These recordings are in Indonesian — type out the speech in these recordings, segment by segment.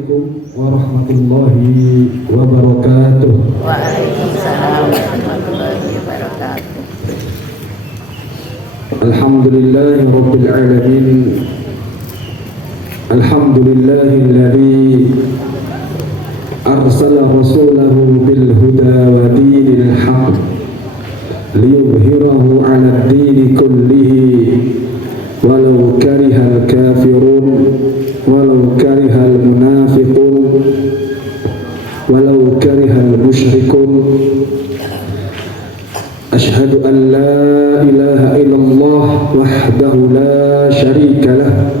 Assalamualaikum warahmatullahi wabarakatuh. Waalaikumsalam warahmatullahi wabarakatuh. Alhamdulillahi rabbil alamin. Alhamdulillahilladzi arsala rasulahu bil huda wa dinil haq liyudhhirahu 'ala ad-dini kullihi walau karihal kafirun walau karihal munafiqun walau karihal musyrikun. Asyhadu an la ilaha illallah wahdahu la syarika lah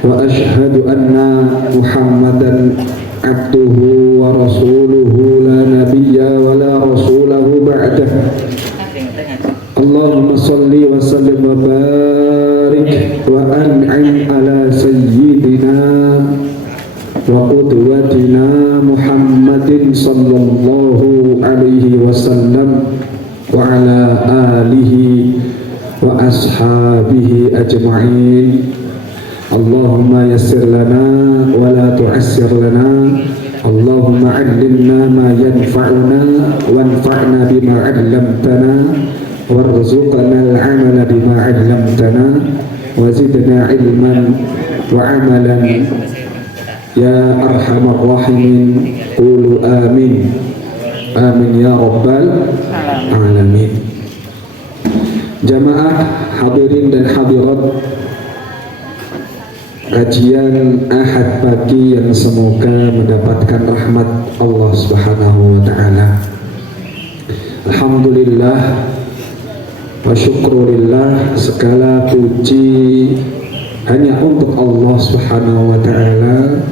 wa asyhadu anna Muhammadan abduhu wa rasuluhu la nabiyya wa la rasulahu ba'dah. Allahumma salli wa sallim wa barik wa an'im ala sayyidina wa qudwatina Muhammadin sallallahu alaihi wasallam wa ala alihi wa ashabihi ajma'in. Allahumma yassir lana wa la tu'assir lana. Allahumma 'allimna ma yanfa'una wanfa'na bima 'allamtana warzuqna al-'amala bima 'allamtana wa zidna 'ilman wa 'amalan ya arhamar rahimin. Qulu amin. Amin ya rabbal alamin. Jamaah hadirin dan hadirat kajian Ahad pagi yang semoga mendapatkan rahmat Allah Subhanahu wa taala. Alhamdulillah wa syukurillah, segala puji hanya untuk Allah Subhanahu wa ta'ala,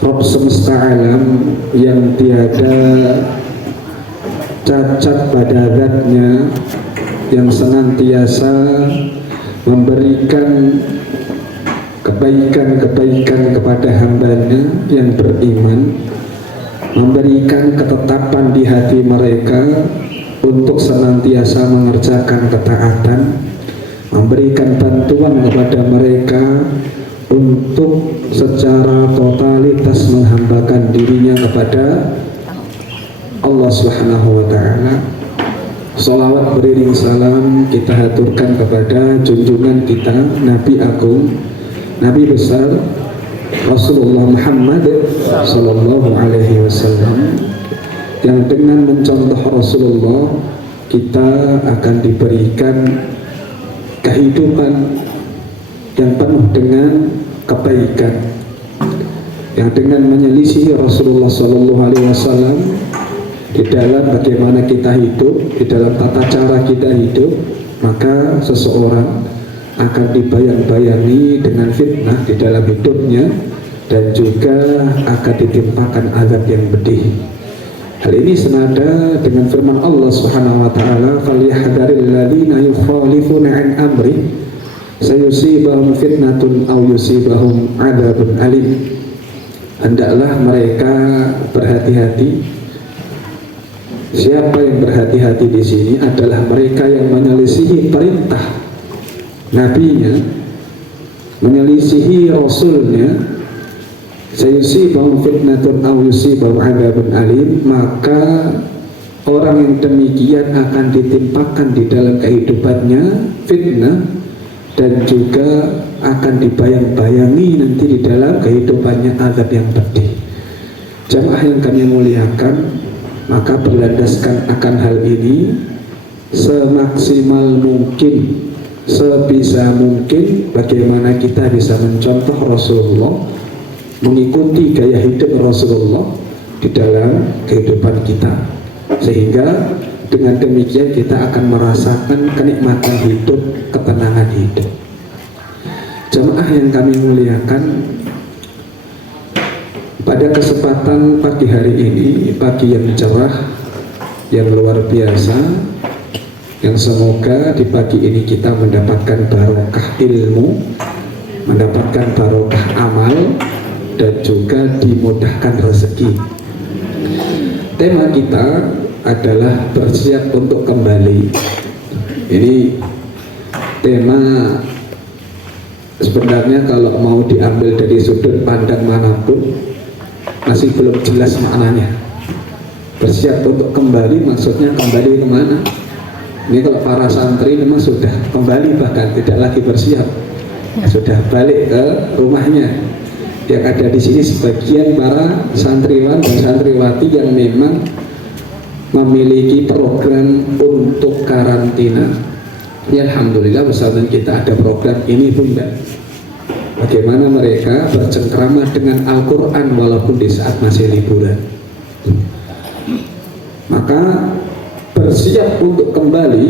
Rabb semesta alam yang tiada cacat pada zatnya, yang senantiasa memberikan kebaikan-kebaikan kepada hambanya yang beriman, memberikan ketetapan di hati mereka untuk senantiasa mengerjakan ketaatan, memberikan bantuan kepada mereka untuk secara totalitas menghambakan dirinya kepada Allah Subhanahu wa ta'ala. Salawat beriring salam kita haturkan kepada junjungan kita, Nabi Agung, Nabi besar Rasulullah Muhammad sallallahu alaihi wasallam, yang dengan mencontoh Rasulullah kita akan diberikan kehidupan yang penuh dengan kebaikan, yang dengan menyelisihi Rasulullah sallallahu alaihi wasallam di dalam bagaimana kita hidup, di dalam tata cara kita hidup, maka seseorang akan dibayang-bayangi dengan fitnah di dalam hidupnya dan juga akan ditimpakan azab yang pedih. Hal ini senada dengan firman Allah Subhanahu wa taala, "Falyahdharil ladzina yukhalifuna 'an amri sayusibahum fitnatun aw yusibahum 'adzabun alim." Hendaklah mereka berhati-hati. Siapa yang berhati-hati di sini adalah mereka yang menyelisihi perintah nabinya, menyelisihi rasulnya. Sayusibahum fitnatun aw yusibahum 'adzabun alim, maka orang yang demikian akan ditimpakan di dalam kehidupannya fitnah dan juga akan dibayang-bayangi nanti di dalam kehidupannya azab yang pedih. Jamaah yang kami muliakan, maka berlandaskan akan hal ini semaksimal mungkin, sebisa mungkin bagaimana kita bisa mencontoh Rasulullah, mengikuti gaya hidup Rasulullah di dalam kehidupan kita, sehingga dengan demikian kita akan merasakan kenikmatan hidup, ketenangan hidup. Jemaah yang kami muliakan, pada kesempatan pagi hari ini, pagi yang cerah, yang luar biasa, yang semoga di pagi ini kita mendapatkan barokah ilmu, mendapatkan barokah amal, dan juga dimudahkan rezeki. Tema kita adalah bersiap untuk kembali. Ini tema sebenarnya kalau mau diambil dari sudut pandang manapun masih belum jelas maknanya. Bersiap untuk kembali, maksudnya kembali kemana? Ini kalau para santri memang sudah kembali, bahkan tidak lagi bersiap, sudah balik ke rumahnya. Yang ada di sini sebagian para santriwan dan santriwati yang memang memiliki program untuk karantina. Ya alhamdulillah pesantren kita ada program ini Bunda. Bagaimana mereka bercengkrama dengan Al-Quran walaupun di saat masih liburan. Maka bersiap untuk kembali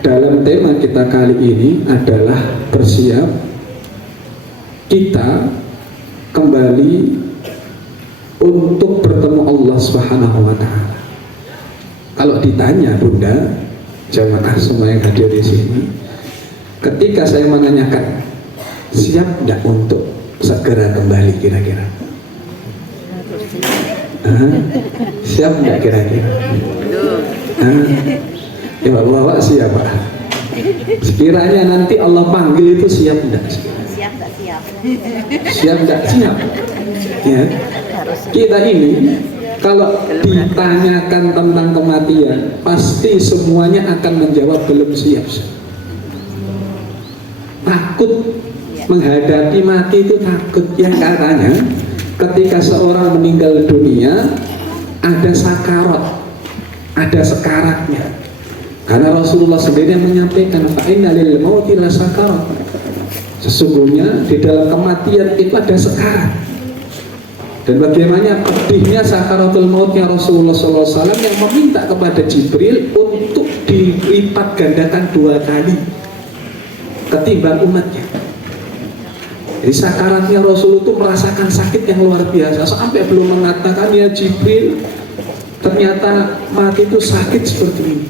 dalam tema kita kali ini adalah bersiap kita kembali untuk bertemu Allah Subhanahu wa Ta'ala. Kalau ditanya Bunda, jamaah semua yang hadir di sini, ketika saya menanyakan siap tidak untuk segera kembali, kira-kira siap tidak kira-kira? Ya bapak siap Pak. Sekiranya nanti Allah panggil itu siap tidak? Siap tak siap? Siap tidak siap? Ya. Kita ini kalau ditanyakan tentang kematian, pasti semuanya akan menjawab belum siap. Takut menghadapi mati itu takut. Yang katanya ketika seorang meninggal dunia ada sakarat, ada sekaratnya. Karena Rasulullah sendiri yang menyampaikan fa inna lil mauti la sakarat. Sesungguhnya di dalam kematian itu ada sekarat. Dan bagaimana pedihnya sakaratul mautnya Rasulullah SAW yang meminta kepada Jibril untuk dilipat gandakan 2 kali ketimbang umatnya. Jadi sakaratnya Rasul itu merasakan sakit yang luar biasa sampai belum mengatakan ya Jibril, ternyata mati itu sakit seperti ini.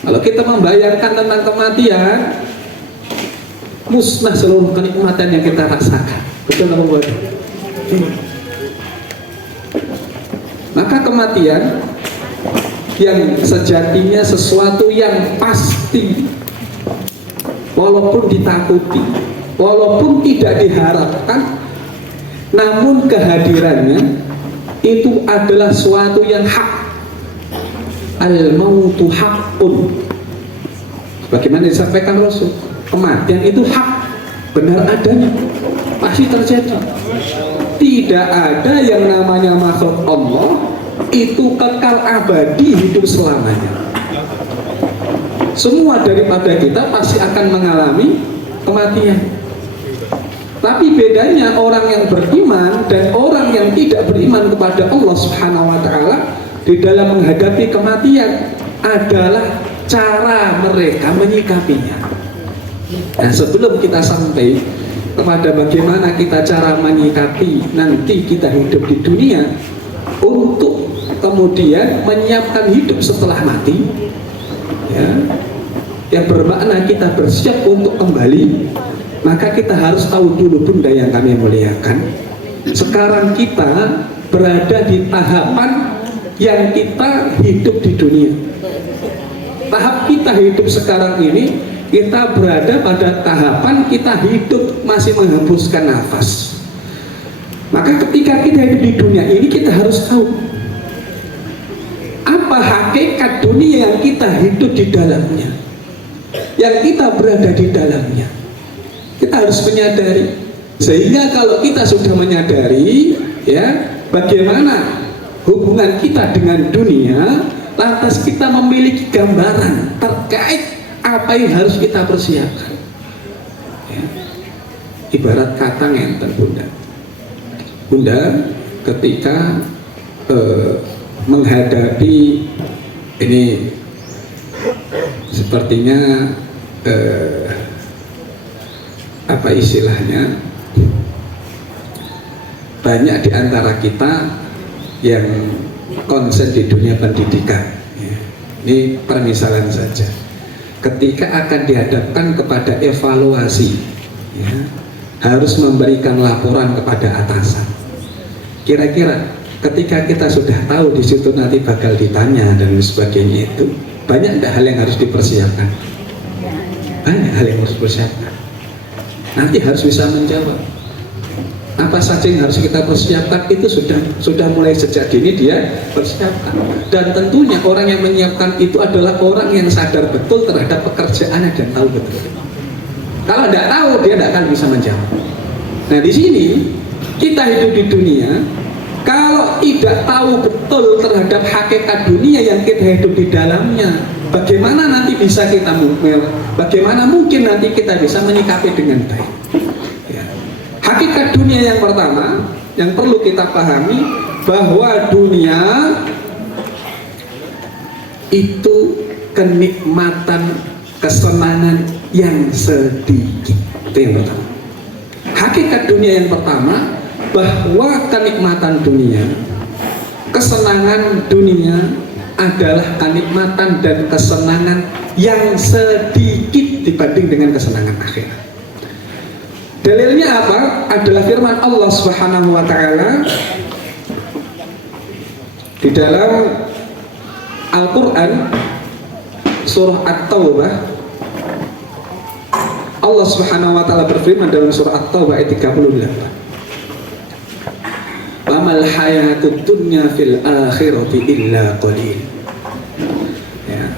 Kalau kita membayangkan tentang kematian, musnah seluruh kenikmatan yang kita rasakan. Betul apa buat? Maka kematian yang sejatinya sesuatu yang pasti, walaupun ditakuti, walaupun tidak diharapkan, namun kehadirannya itu adalah suatu yang hak. Al-mautu haqqun. Bagaimana disampaikan Rasul, kematian itu hak, benar adanya, pasti terjadi. Tidak ada yang namanya makhluk Allah itu kekal abadi hidup selamanya. Semua daripada kita pasti akan mengalami kematian. Tapi bedanya orang yang beriman dan orang yang tidak beriman kepada Allah Subhanahu wa Ta'ala di dalam menghadapi kematian adalah cara mereka menyikapinya. Nah, sebelum kita sampai kepada bagaimana kita cara menyikapi nanti kita hidup di dunia untuk kemudian menyiapkan hidup setelah mati, ya, yang bermakna kita bersiap untuk kembali, maka kita harus tahu dulu Bunda yang kami muliakan, sekarang kita berada di tahapan yang kita hidup di dunia. Tahap kita hidup sekarang ini, kita berada pada tahapan kita hidup masih menghembuskan nafas. Maka ketika kita hidup di dunia ini, kita harus tahu apa hakikat dunia yang kita hidup di dalamnya, yang kita berada di dalamnya. Kita harus menyadari, sehingga kalau kita sudah menyadari, ya, bagaimana hubungan kita dengan dunia, lantas kita memiliki gambaran terkait apa yang harus kita persiapkan, ya. Ibarat kata ngenten Bunda, ketika menghadapi ini sepertinya apa istilahnya, banyak di antara kita yang konsen di dunia pendidikan, ya. Ini permisalan saja. Ketika akan dihadapkan kepada evaluasi, ya, harus memberikan laporan kepada atasan. Kira-kira ketika kita sudah tahu di situ nanti bakal ditanya dan sebagainya, itu banyak hal yang harus dipersiapkan. Banyak hal yang harus dipersiapkan. nanti harus bisa menjawab. Apa saja yang harus kita persiapkan itu sudah mulai sejak dini dia persiapkan. Dan tentunya orang yang menyiapkan itu adalah orang yang sadar betul terhadap pekerjaannya dan tahu betul. Kalau tidak tahu dia tidak akan bisa menjawab. Nah di sini kita hidup di dunia, kalau tidak tahu betul terhadap hakikat dunia yang kita hidup di dalamnya, bagaimana nanti bisa kita bagaimana mungkin nanti kita bisa menyikapi dengan baik. Hakikat dunia yang pertama yang perlu kita pahami, bahwa dunia itu kenikmatan, kesenangan yang sedikit. Itu yang pertama. Hakikat dunia yang pertama, bahwa kenikmatan dunia, kesenangan dunia adalah kenikmatan dan kesenangan yang sedikit dibanding dengan kesenangan akhirat. Dalilnya apa? Adalah firman Allah Subhanahu wa taala di dalam Al-Qur'an surah At-Taubah. Allah Subhanahu wa taala berfirman dalam surah At-Taubah ayat 38. Wa mal hayatud dunya fil akhirati illa qalil. Ya.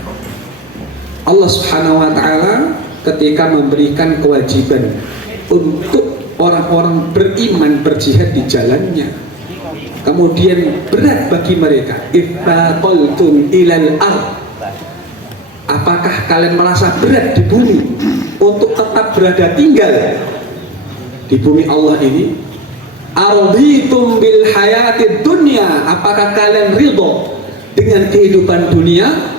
Allah Subhanahu wa taala ketika memberikan kewajiban untuk orang-orang beriman berjihad di jalannya, kemudian berat bagi mereka, ittaqaltum ilal ard, apakah kalian merasa berat di bumi untuk tetap berada tinggal di bumi Allah ini? Arditum bil hayatid dunya, apakah kalian ridho dengan kehidupan dunia?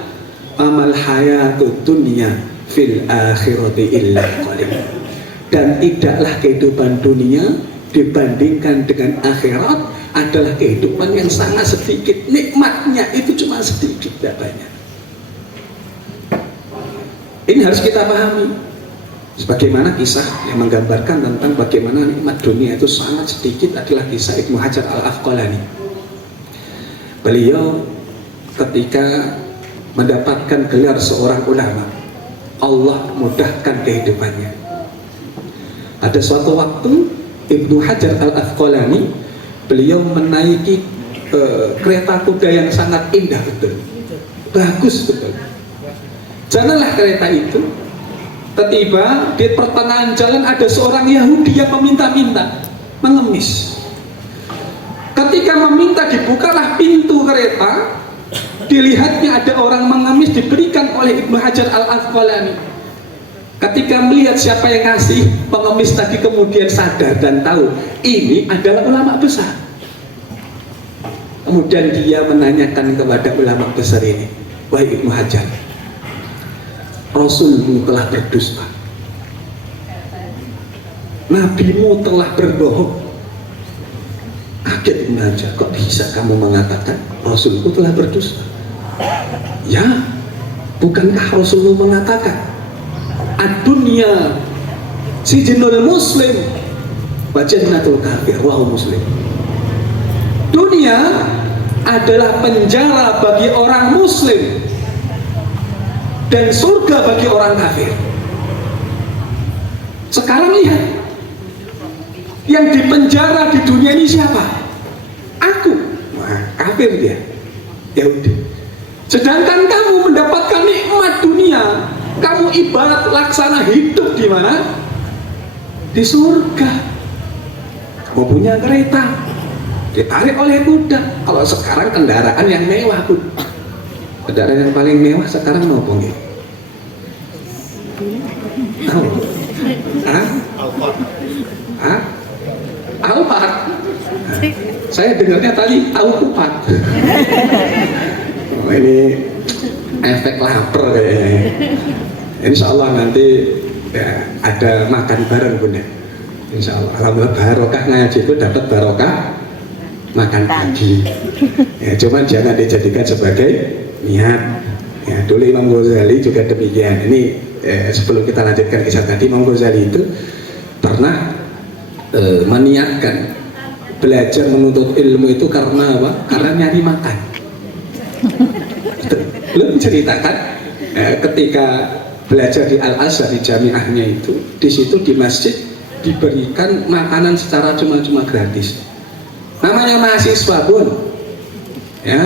Amal hayatud dunya fil akhirati illa qalil. Dan tidaklah kehidupan dunia dibandingkan dengan akhirat adalah kehidupan yang sangat sedikit. Nikmatnya itu cuma sedikit, tidak banyak. Ini harus kita pahami. Sebagaimana kisah yang menggambarkan tentang bagaimana nikmat dunia itu sangat sedikit adalah kisah Ibnu Hajar Al-Asqalani. Beliau ketika mendapatkan gelar seorang ulama, Allah mudahkan kehidupannya. Ada suatu waktu Ibnu Hajar Al-Asqalani beliau menaiki kereta kuda yang sangat indah betul, bagus betul. Jalanlah kereta itu, tiba di pertengahan jalan ada seorang Yahudi yang meminta-minta, mengemis. Ketika meminta dibukalah pintu kereta, dilihatnya ada orang mengemis, diberikan oleh Ibnu Hajar Al-Asqalani. Ketika melihat siapa yang ngasih, pengemis tadi kemudian sadar dan tahu ini adalah ulama besar. Kemudian dia menanyakan kepada ulama besar ini, wahai Ibnu Hajar, Rasulmu telah berdusta, Nabimu telah berbohong. Kaget Ibnu Hajar, kok bisa kamu mengatakan Rasulku telah berdusta? Ya, bukankah Rasulmu mengatakan ad-dunya sijnul muslim wa jannatul kafir, rawahu Muslim. Dunia adalah penjara bagi orang muslim dan surga bagi orang kafir. Sekarang lihat, yang dipenjara di dunia ini siapa? Aku. Wah, kafir dia, Yahudi. Sedangkan kamu mendapatkan nikmat dunia, kamu ibarat laksana hidup di mana? Di surga. Kamu punya kereta, ditarik oleh kuda. Kalau sekarang kendaraan yang mewah, kendaraan yang paling mewah sekarang mau pongi. Tahu? Hah? Alphard. Saya dengarnya tadi Alphard. Oh, ini efek lapar kayaknya. Insya Allah nanti ya, ada makan bareng Bunda. Insya Allah. Alhamdulillah barokah ngaji itu dapat barokah makan pagi. Ya, cuman jangan dijadikan sebagai niat. Ya, dulu Imam Ghazali juga demikian. Ini sebelum kita lanjutkan kisah tadi, Imam Ghazali itu pernah meniatkan belajar menuntut ilmu itu karena apa? Karena nyari makan. Belum ceritakan ketika belajar di Al-Azhar di jamiahnya itu, di situ di masjid diberikan makanan secara cuma-cuma gratis. Namanya mahasiswa pun ya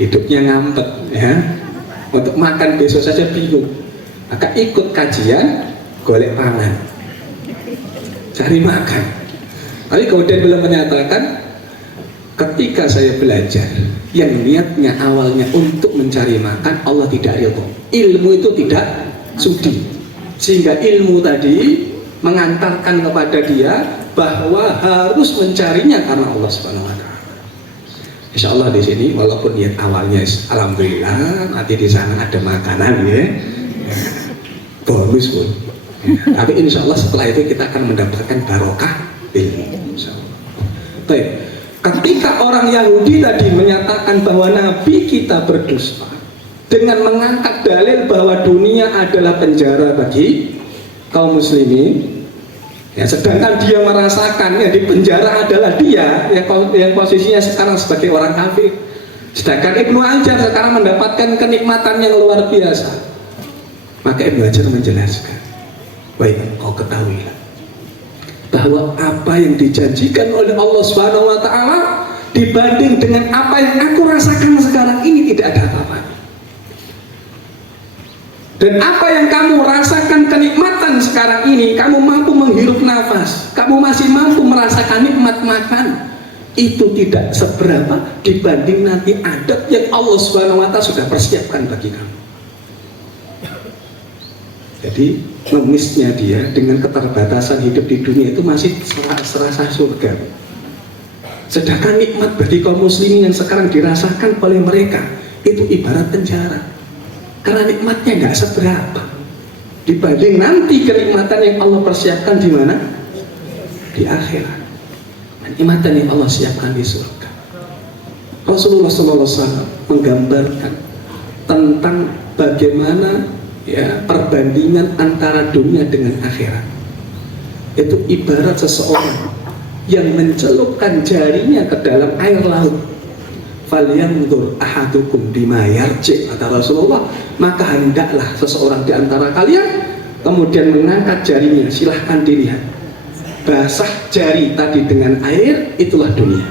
hidupnya ngampet ya, untuk makan besok saja bingung, maka ikut kajian golek pangan, cari makan. Tapi kemudian belum menyatakan ketika saya belajar yang niatnya awalnya untuk mencari makan, Allah tidak ridho, ilmu itu tidak sudi, sehingga ilmu tadi mengantarkan kepada dia bahwa harus mencarinya karena Allah Subhanahu wa taala. Insya Allah di sini walaupun niat awalnya alhamdulillah nanti di sana ada makanan ya, bagus pun. Tapi insya Allah setelah itu kita akan mendapatkan barokah ilmu. Insya Allah. Baik. Ketika orang Yahudi tadi menyatakan bahwa Nabi kita berdusta dengan mengangkat dalil bahwa dunia adalah penjara bagi kaum muslimin, ya, sedangkan dia merasakan yang di penjara adalah dia yang posisinya sekarang sebagai orang kafir, sedangkan Ibnu Hajar sekarang mendapatkan kenikmatan yang luar biasa, maka Ibnu Hajar menjelaskan, baik kau ketahuilah bahwa apa yang dijanjikan oleh Allah Subhanahu wa taala dibanding dengan apa yang aku rasakan sekarang ini tidak ada apa-apa. Dan apa yang kamu rasakan kenikmatan sekarang ini, kamu mampu menghirup nafas, kamu masih mampu merasakan nikmat makan, itu tidak seberapa dibanding nanti adab yang Allah Subhanahu wa taala sudah persiapkan bagi kamu. Jadi mengisnya dia dengan keterbatasan hidup di dunia itu masih serasa surga. Sedangkan nikmat bagi kaum muslimin yang sekarang dirasakan oleh mereka itu ibarat penjara, karena nikmatnya nggak seberapa dibanding nanti kenikmatan yang Allah persiapkan di mana? Di akhirat. Kenikmatan yang Allah siapkan di surga. Rasulullah SAW menggambarkan tentang bagaimana ya perbandingan antara dunia dengan akhirat. Itu ibarat seseorang yang mencelupkan jarinya ke dalam air laut. Falyanzur ahadukum bima yarji, kata Rasulullah, maka hendaklah seseorang di antara kalian kemudian mengangkat jarinya, silahkan dilihat. Basah jari tadi dengan air, itulah dunia.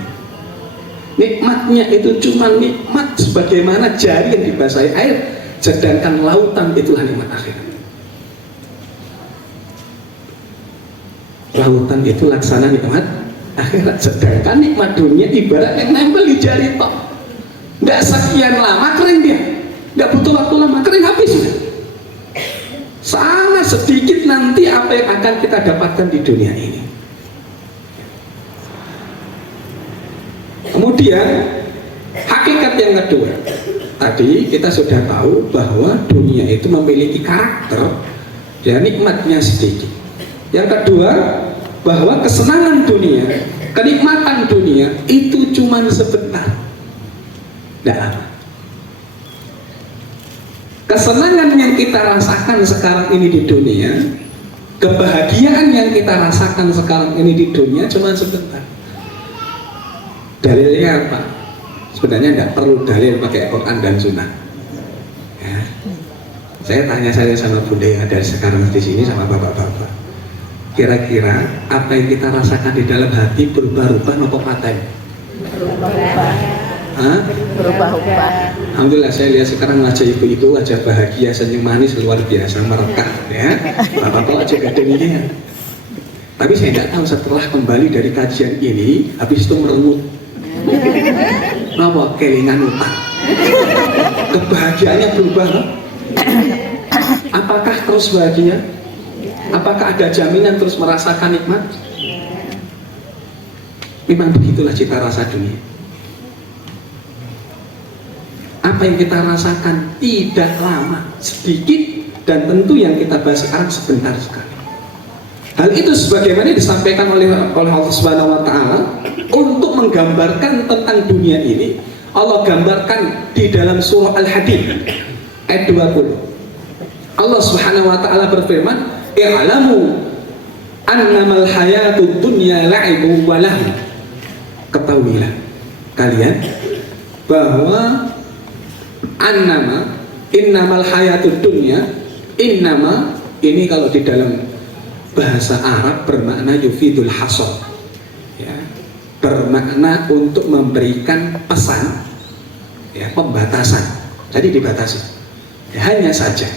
Nikmatnya itu cuma nikmat sebagaimana jari yang dibasahi air, sedangkan lautan itulah nikmat akhirat. Lautan itu laksana nikmat akhirat, sedangkan nikmat dunia ibarat yang nempel di jari tok. Nggak sekian lama kering dia, nggak butuh waktu lama kering habis sudah. Sangat sedikit nanti apa yang akan kita dapatkan di dunia ini. Kemudian hakikat yang kedua, tadi kita sudah tahu bahwa dunia itu memiliki karakter ya nikmatnya sedikit. Yang kedua, bahwa kesenangan dunia, kenikmatan dunia itu cuma sebentar, tidak lama. Kesenangan yang kita rasakan sekarang ini di dunia, kebahagiaan yang kita rasakan sekarang ini di dunia cuma sebentar. Dalilnya apa? Sebenarnya tidak perlu dalil pakai Quran dan Sunnah. Ya. Saya tanya saja sama Bunda yang ada sekarang di sini sama bapak-bapak. Kira-kira apa yang kita rasakan di dalam hati berubah-ubah nopo paten? Berubah-ubah. Alhamdulillah saya lihat sekarang wajah ibu-ibu wajah bahagia, senyum manis luar biasa, merekah ya. Bapak-bapak wajah gede ini ya. Tapi saya tidak tahu setelah kembali dari kajian ini habis itu merengut. Kenapa? Kelingan utang. Kebahagiaannya berubah loh. Apakah terus bahagia? Apakah ada jaminan terus merasakan nikmat? Memang begitulah cita rasa dunia. Apa yang kita rasakan tidak lama, sedikit, dan tentu yang kita bahas sekarang sebentar sekali. Hal itu sebagaimana disampaikan oleh Allah Subhanahu wa taala untuk menggambarkan tentang dunia ini. Allah gambarkan di dalam surah Al-Hadid ayat 20. Allah Subhanahu wa taala berfirman, "I'lamu annamal hayatud dunya la'ibun wa lahu." Ketahuilah kalian bahwa innamal hayatud dunya, innama ini kalau di dalam bahasa Arab bermakna yufidul hasad, ya, bermakna untuk memberikan pesan, ya, pembatasan. Jadi dibatasi, ya, hanya saja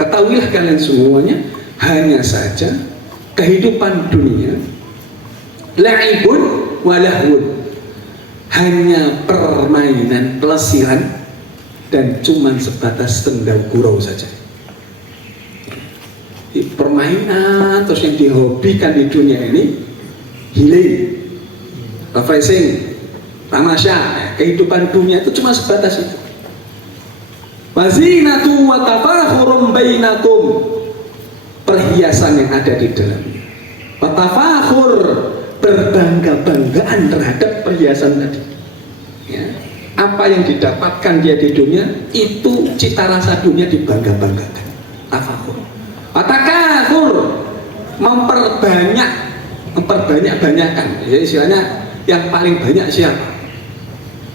ketahuilah kalian semuanya, hanya saja kehidupan dunia la'ibun walahun, hanya permainan pelesiran dan cuman sebatas tendang gurau saja. Permainan terus yang dihobikan di dunia ini healing, refreshing, tamasya, kehidupan dunia itu cuma sebatas itu. Wazinatu wa tafakhurum bainakum, perhiasan yang ada di dalamnya. Wa tafakhur, berbangga-banggaan terhadap perhiasan tadi, ya. Apa yang didapatkan dia di dunia itu cita rasa dunia dibangga-banggakan. Tafakhur. Wa takatsur, memperbanyak-banyakan. Jadi istilahnya yang paling banyak siapa?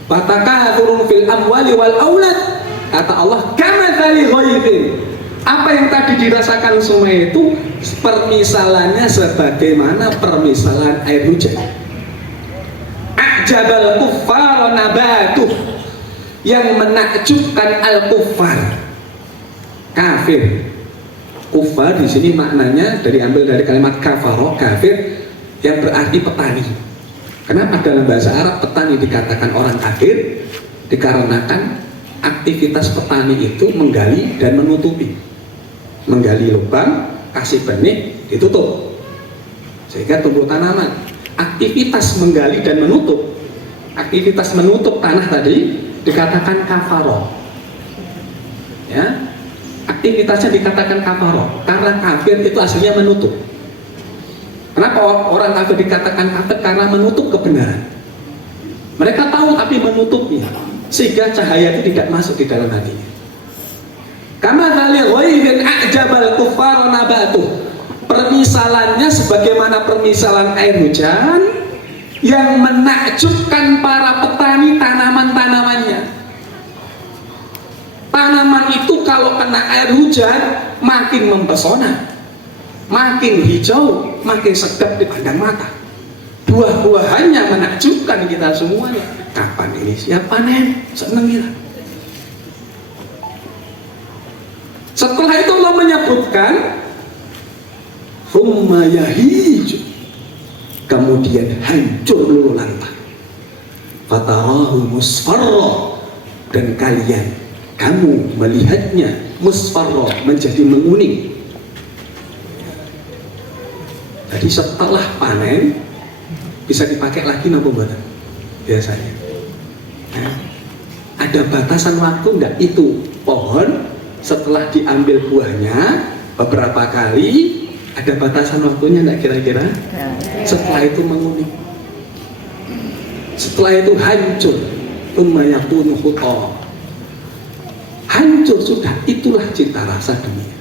Wa takatsurun fil amwali wal aulad. Kata Allah, kamatsali ghaithin. Apa yang tadi dirasakan semua itu permisalannya sebagaimana permisalan air hujan. Ajabal kuffar nabatuh, yang menakjubkan al kuffar, kafir. Kuffar di sini maknanya diambil dari kalimat kafaro, kafir, yang berarti petani. Kenapa dalam bahasa Arab petani dikatakan orang kafir? Dikarenakan aktivitas petani itu menggali dan menutupi, menggali lubang, kasih benih, ditutup sehingga tumbuh tanaman. Aktivitas menggali dan menutup, aktivitas menutup tanah tadi dikatakan kafaro, ya, aktivitasnya dikatakan kafaro karena kafir itu aslinya menutup. Kenapa orang kafir dikatakan kafir? Karena menutup kebenaran. Mereka tahu tapi menutupnya sehingga cahaya itu tidak masuk di dalam hatinya. Kama dzalil ghaibin a'jabal kuffar nabatuh, permisalannya sebagaimana permisalan air hujan yang menakjubkan para petani tanaman-tanamannya. Tanaman itu kalau kena air hujan makin mempesona, makin hijau, makin sedap dipandang mata. Buah-buahannya menakjubkan kita semuanya. Kapan ini siap panen? Seneng kita. Setelah itu Allah menyebutkan thumma yahiju, kemudian hancur luluh lantah. Fatarahu musfarra, dan kamu melihatnya musfarra, menjadi menguning. Jadi setelah panen bisa dipakai lagi nopo mboten biasanya. Nah, ada batasan waktu enggak itu pohon setelah diambil buahnya beberapa kali, ada batasan waktunya enggak kira-kira? Setelah itu menguning, setelah itu hancur, tumayakunu huta, hancur sudah. Itulah cita rasa dunia.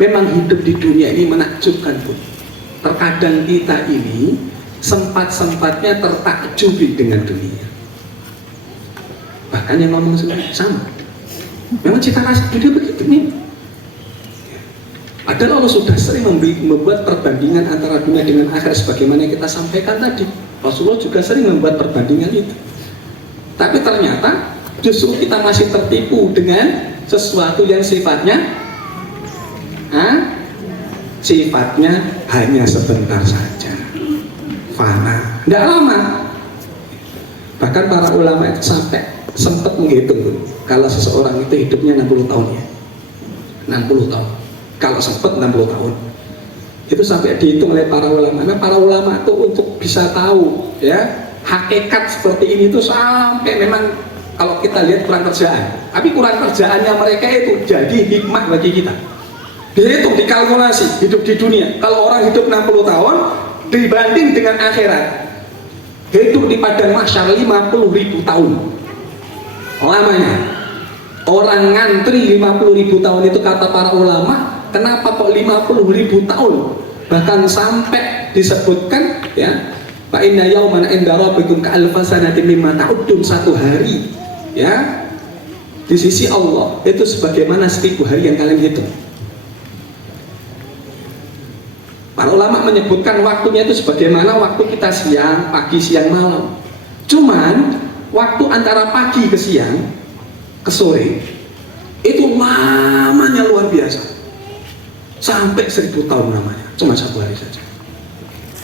Memang hidup di dunia ini menakjubkan, pun terkadang kita ini sempat-sempatnya tertakjubi dengan dunia. Bahkan yang ngomong sama, memang cita rasa dunia begitu nih. Padahal Allah sudah sering membuat perbandingan antara dunia dengan akhirat sebagaimana yang kita sampaikan tadi. Rasulullah juga sering membuat perbandingan itu. Tapi ternyata justru kita masih tertipu dengan sesuatu yang sifatnya hanya sebentar saja, fana, tidak lama. Bahkan para ulama itu sampai sempat menghitung kalau seseorang itu hidupnya 60 tahun ya, 60 tahun, kalau sempat 60 tahun itu sampai dihitung oleh para ulama. Nah, para ulama itu untuk bisa tahu ya hakikat seperti ini itu sampai memang kalau kita lihat kurang kerjaan, tapi kurang kerjaannya mereka itu jadi hikmah bagi kita. Dihitung, dikalkulasi hidup di dunia. Kalau orang hidup 60 tahun dibanding dengan akhirat, hidup di padang mahsyar 50.000 tahun lamanya. Orang ngantri 50.000 tahun itu kata para ulama, kenapa kok 50.000 tahun? Bahkan sampai disebutkan ya, fa inna yauman inda rabbikum ka alfa sanatin mimma ta'uddun, satu hari ya di sisi Allah itu sebagaimana 1000 hari yang kalian hitung. Para ulama menyebutkan waktunya itu sebagaimana waktu kita siang, pagi, siang, malam. Cuman waktu antara pagi ke siang, ke sore, itu lamanya luar biasa. Sampai 1000 tahun namanya, cuma 1 hari saja.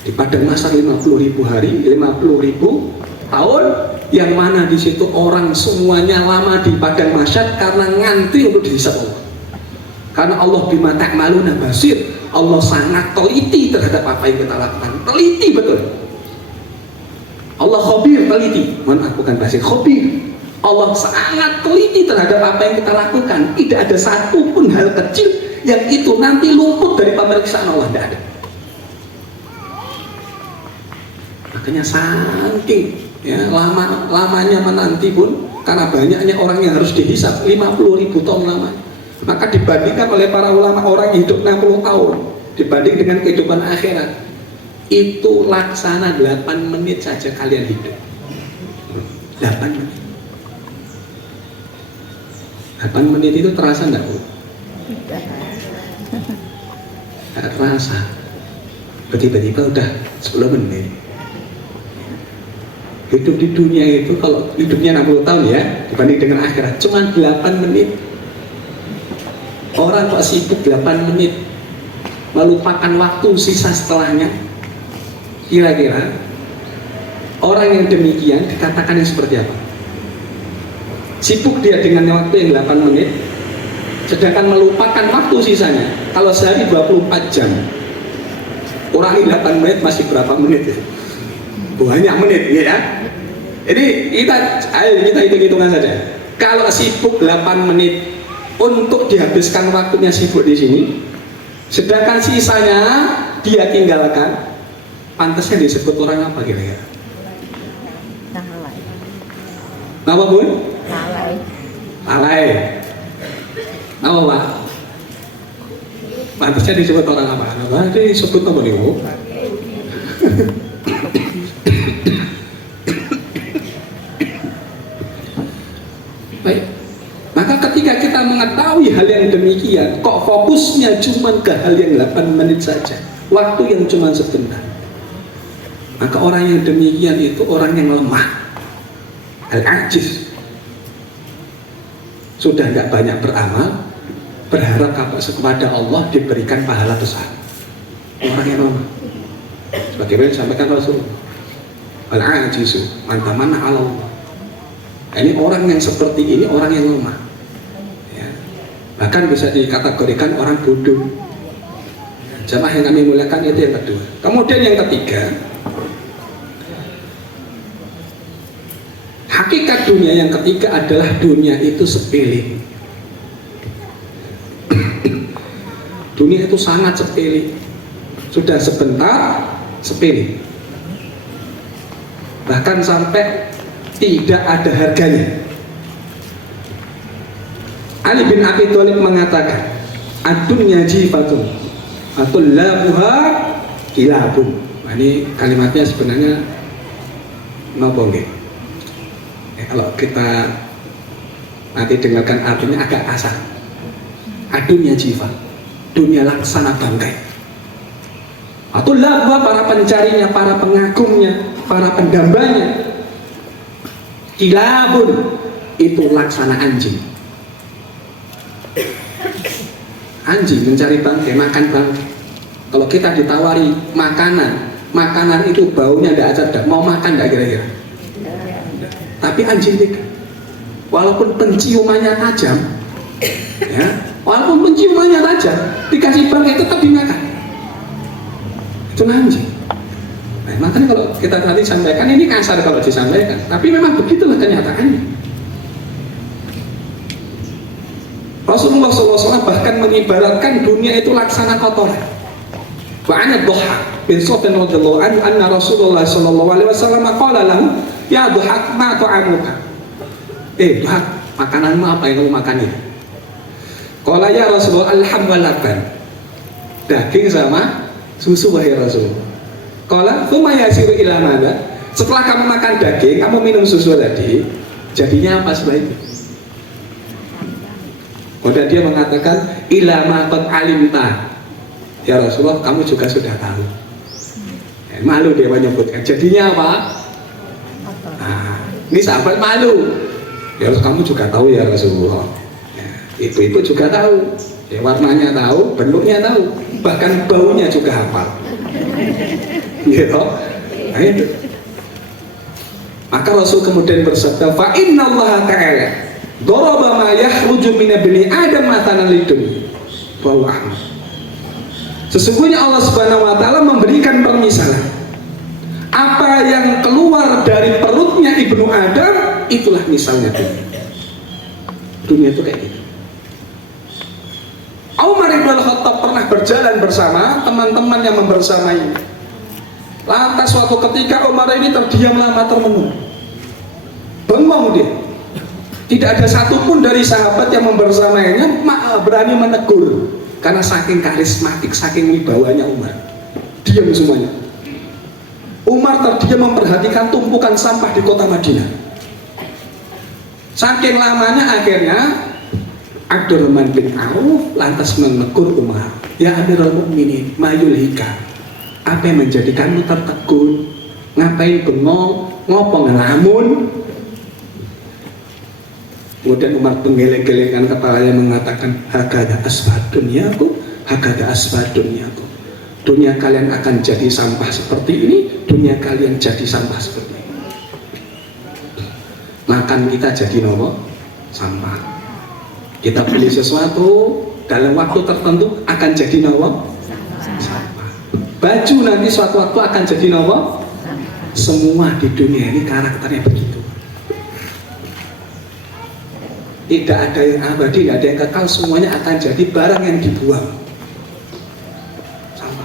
Di padang mahsyar 50.000 hari, 50.000 tahun, yang mana di situ orang semuanya lama di padang mahsyar karena ngantri untuk dihisab Allah. Karena Allah bima ta'maluna basir, Allah sangat teliti terhadap apa yang kita lakukan, teliti betul. Allah khabir, teliti, mohon aku bukan basir, khabir. Allah sangat teliti terhadap apa yang kita lakukan. Tidak ada satu pun hal kecil yang itu nanti luput dari pemeriksaan Allah, tidak ada. Makanya saking lamanya menanti pun, karena banyaknya orang yang harus dihisab 50.000 tahun lamanya. Maka dibandingkan oleh para ulama, orang yang hidup 60 tahun dibanding dengan kehidupan akhirat, itu laksana 8 menit saja kalian hidup. 8 menit. 8 menit itu terasa enggak, Bu? Enggak terasa. Tiba-tiba udah 10 menit. Hidup di dunia itu, kalau hidupnya 60 tahun ya, dibanding dengan akhirat, cuma 8 menit. Orang kok sibuk 8 menit, melupakan waktu sisa setelahnya. Kira-kira orang yang demikian dikatakan yang seperti apa? Sibuk dia dengan waktu yang 8 menit, sedangkan melupakan waktu sisanya. Kalau sehari 24 jam, kurangi 8 menit masih berapa menit ya? Banyak menit ya. Jadi ayo kita hitung-hitungan saja. Kalau sibuk 8 menit untuk dihabiskan waktunya sibuk di sini, sedangkan sisanya dia tinggalkan, pantasnya disebut orang apa kira-kira? Nama Bu? Lalai. Nama Pak? Pantasnya disebut orang apa? Nama disebut apa nih Bu? Baik. Maka ketika kita mengetahui hal yang demikian, kok fokusnya cuma ke hal yang 8 menit saja, waktu yang cuma sebentar, maka orang yang demikian itu orang yang lemah, al-ajiz, sudah nggak banyak beramal, berharap kepada Allah diberikan pahala besar. Orang yang lemah, sebagaimana disampaikan Rasulullah, al-ajizu man tamanna 'ala Allah. Ini orang yang seperti ini orang yang lemah, ya. Bahkan bisa dikategorikan orang bodoh. Jamaah yang kami muliakan, itu yang kedua. Kemudian yang ketiga, hakikat dunia yang ketiga adalah dunia itu sepele. Dunia itu sangat sepele, sudah sebentar sepele, bahkan sampai tidak ada harganya. Ali bin Abi Thalib mengatakan, ad-dunya jifatun atau labuha kilabun. Nah, ini kalimatnya sebenarnya nopo nggih. Kalau kita nanti dengarkan artinya agak kasar. Ad-dunya jifat, dunia laksana bangkai. Atau labuha, para pencarinya, para pengagumnya, para pendambanya. Kilabun, itu laksana anjing. Anjing mencari bangkai, makan bangkai. Kalau kita ditawari makanan itu baunya tidak ada, mau makan tidak kira-kira? Tapi anjing tidak. Walaupun penciumannya tajam, ya, walaupun penciumannya tajam, dikasih bangkai tetap dimakan. Itu anjing. Nah, makanya kalau kita tadi sampaikan, ini kasar kalau disampaikan, tapi memang begitulah kenyataannya. Rasulullah SAW bahkan mengibaratkan dunia itu laksana kotoran. Wa'ana Dhuhak bin Sufyan radhiyallahu anhu anna Rasulullah SAW qala lahu, ya Dhuhak, ma ta'amuka? Dhuhak, makananmu apa yang kamu makan ini? Qala ya Rasulullah, alhamdulillah, daging sama susu wahai Rasulullah. Qala tsumma yasiru ila madza? Setelah kamu makan daging, kamu minum susu tadi, jadinya apa setelah itu? Kemudian dia mengatakan ila ma qad alimta. ya Rasulullah kamu juga sudah tahu. Malu dia menyebutkan. Jadinya apa? Nah, ini sahabat malu. Ya kamu juga tahu ya Rasulullah. Ya, ibu-ibu juga tahu. Ya, warnanya tahu, bentuknya tahu, bahkan baunya juga hafal. Gitu. Nah, itu. Maka Rasul kemudian bersabda, fa innallaha ta'ala daraba ma yakhruju min ibni adam matanan lidunya. Wa sesungguhnya Allah Subhanahu wa taala memberikan permisalan. Apa yang keluar dari perutnya Ibnu Adam, itulah misalnya dunia. Dunia itu kayak gitu. Umar bin Khattab pernah berjalan bersama teman-teman yang membersamai. Lantas suatu ketika Umar ini terdiam lama termenung. Bengong dia. Tidak ada satupun dari sahabat yang membersamainya berani menegur. Karena saking karismatik, saking wibawanya Umar, diam semuanya. Umar terdiam memperhatikan tumpukan sampah di kota Madinah. Saking lamanya akhirnya Abdurrahman bin Auf lantas menegur Umar, ya Amirul Mukminin, mayulhika, apa yang menjadikanmu tertegun? Ngapain bengong? Ngopo ngelamun? Kemudian Umar menggeleng-gelengkan kepalanya mengatakan, hakada asbad dunyaku, hakada asbad dunyaku. Dunia kalian akan jadi sampah seperti ini, dunia kalian jadi sampah seperti ini. Makan kita jadi nopo sampah. Kita beli sesuatu dalam waktu tertentu akan jadi nopo sampah. Baju nanti suatu waktu akan jadi nopo. Semua di dunia ini karakternya begitu. Tidak ada yang abadi, tidak ada yang kekal, semuanya akan jadi barang yang dibuang. Sama.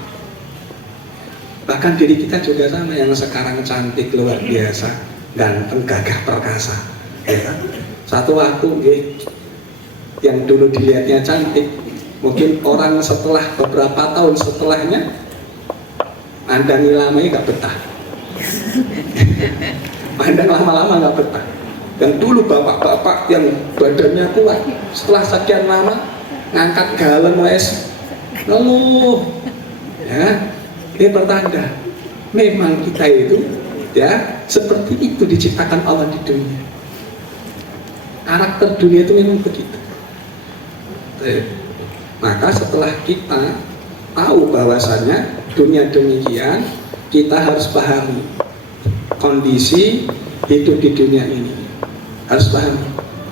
Bahkan diri kita juga sama, yang sekarang cantik luar biasa, ganteng, gagah, perkasa. Ya kan? Satu waktu, yang dulu dilihatnya cantik, mungkin orang setelah beberapa tahun setelahnya, mandangi lamanya nggak betah. Mandang lama-lama nggak betah. Yang dulu bapak-bapak yang badannya kuat, setelah sekian lama ngangkat galon wes ngeluh, ya, ini pertanda memang kita itu ya seperti itu diciptakan Allah di dunia. Karakter dunia itu memang begitu. Maka setelah kita tahu bahwasannya dunia demikian, kita harus pahami kondisi hidup di dunia ini. Harus paham.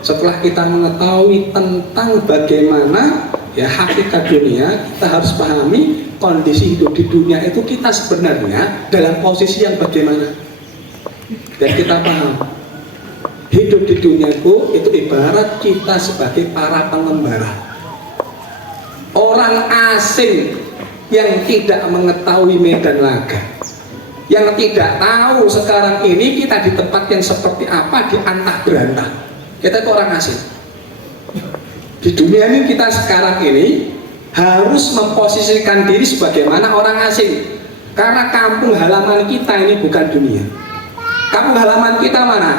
Setelah kita mengetahui tentang bagaimana ya hakikat dunia, kita harus pahami kondisi hidup di dunia itu kita sebenarnya dalam posisi yang bagaimana. Dan kita paham hidup di dunia itu ibarat kita sebagai para pengembara, orang asing yang tidak mengetahui medan laga, yang tidak tahu sekarang ini kita di tempat yang seperti apa, di antah berantah. Kita itu orang asing. Di dunia ini kita sekarang ini harus memposisikan diri sebagaimana orang asing. Karena kampung halaman kita ini bukan dunia. Kampung halaman kita mana?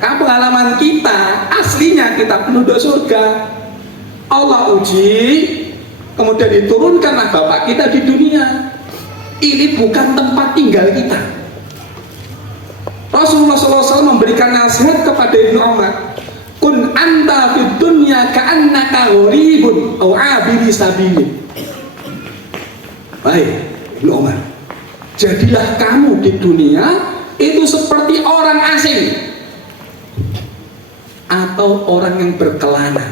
Kampung halaman kita aslinya kita penduduk surga. Allah uji, kemudian diturunkanlah Bapak kita di dunia. Ini bukan tempat tinggal kita. Rasulullah SAW memberikan nasihat kepada Ibnu Umar, kun anta fid dunya ka'annaka gharibun aw 'abiri sabilin. Baik, Ibnu Umar, jadilah kamu di dunia itu seperti orang asing atau orang yang berkelana,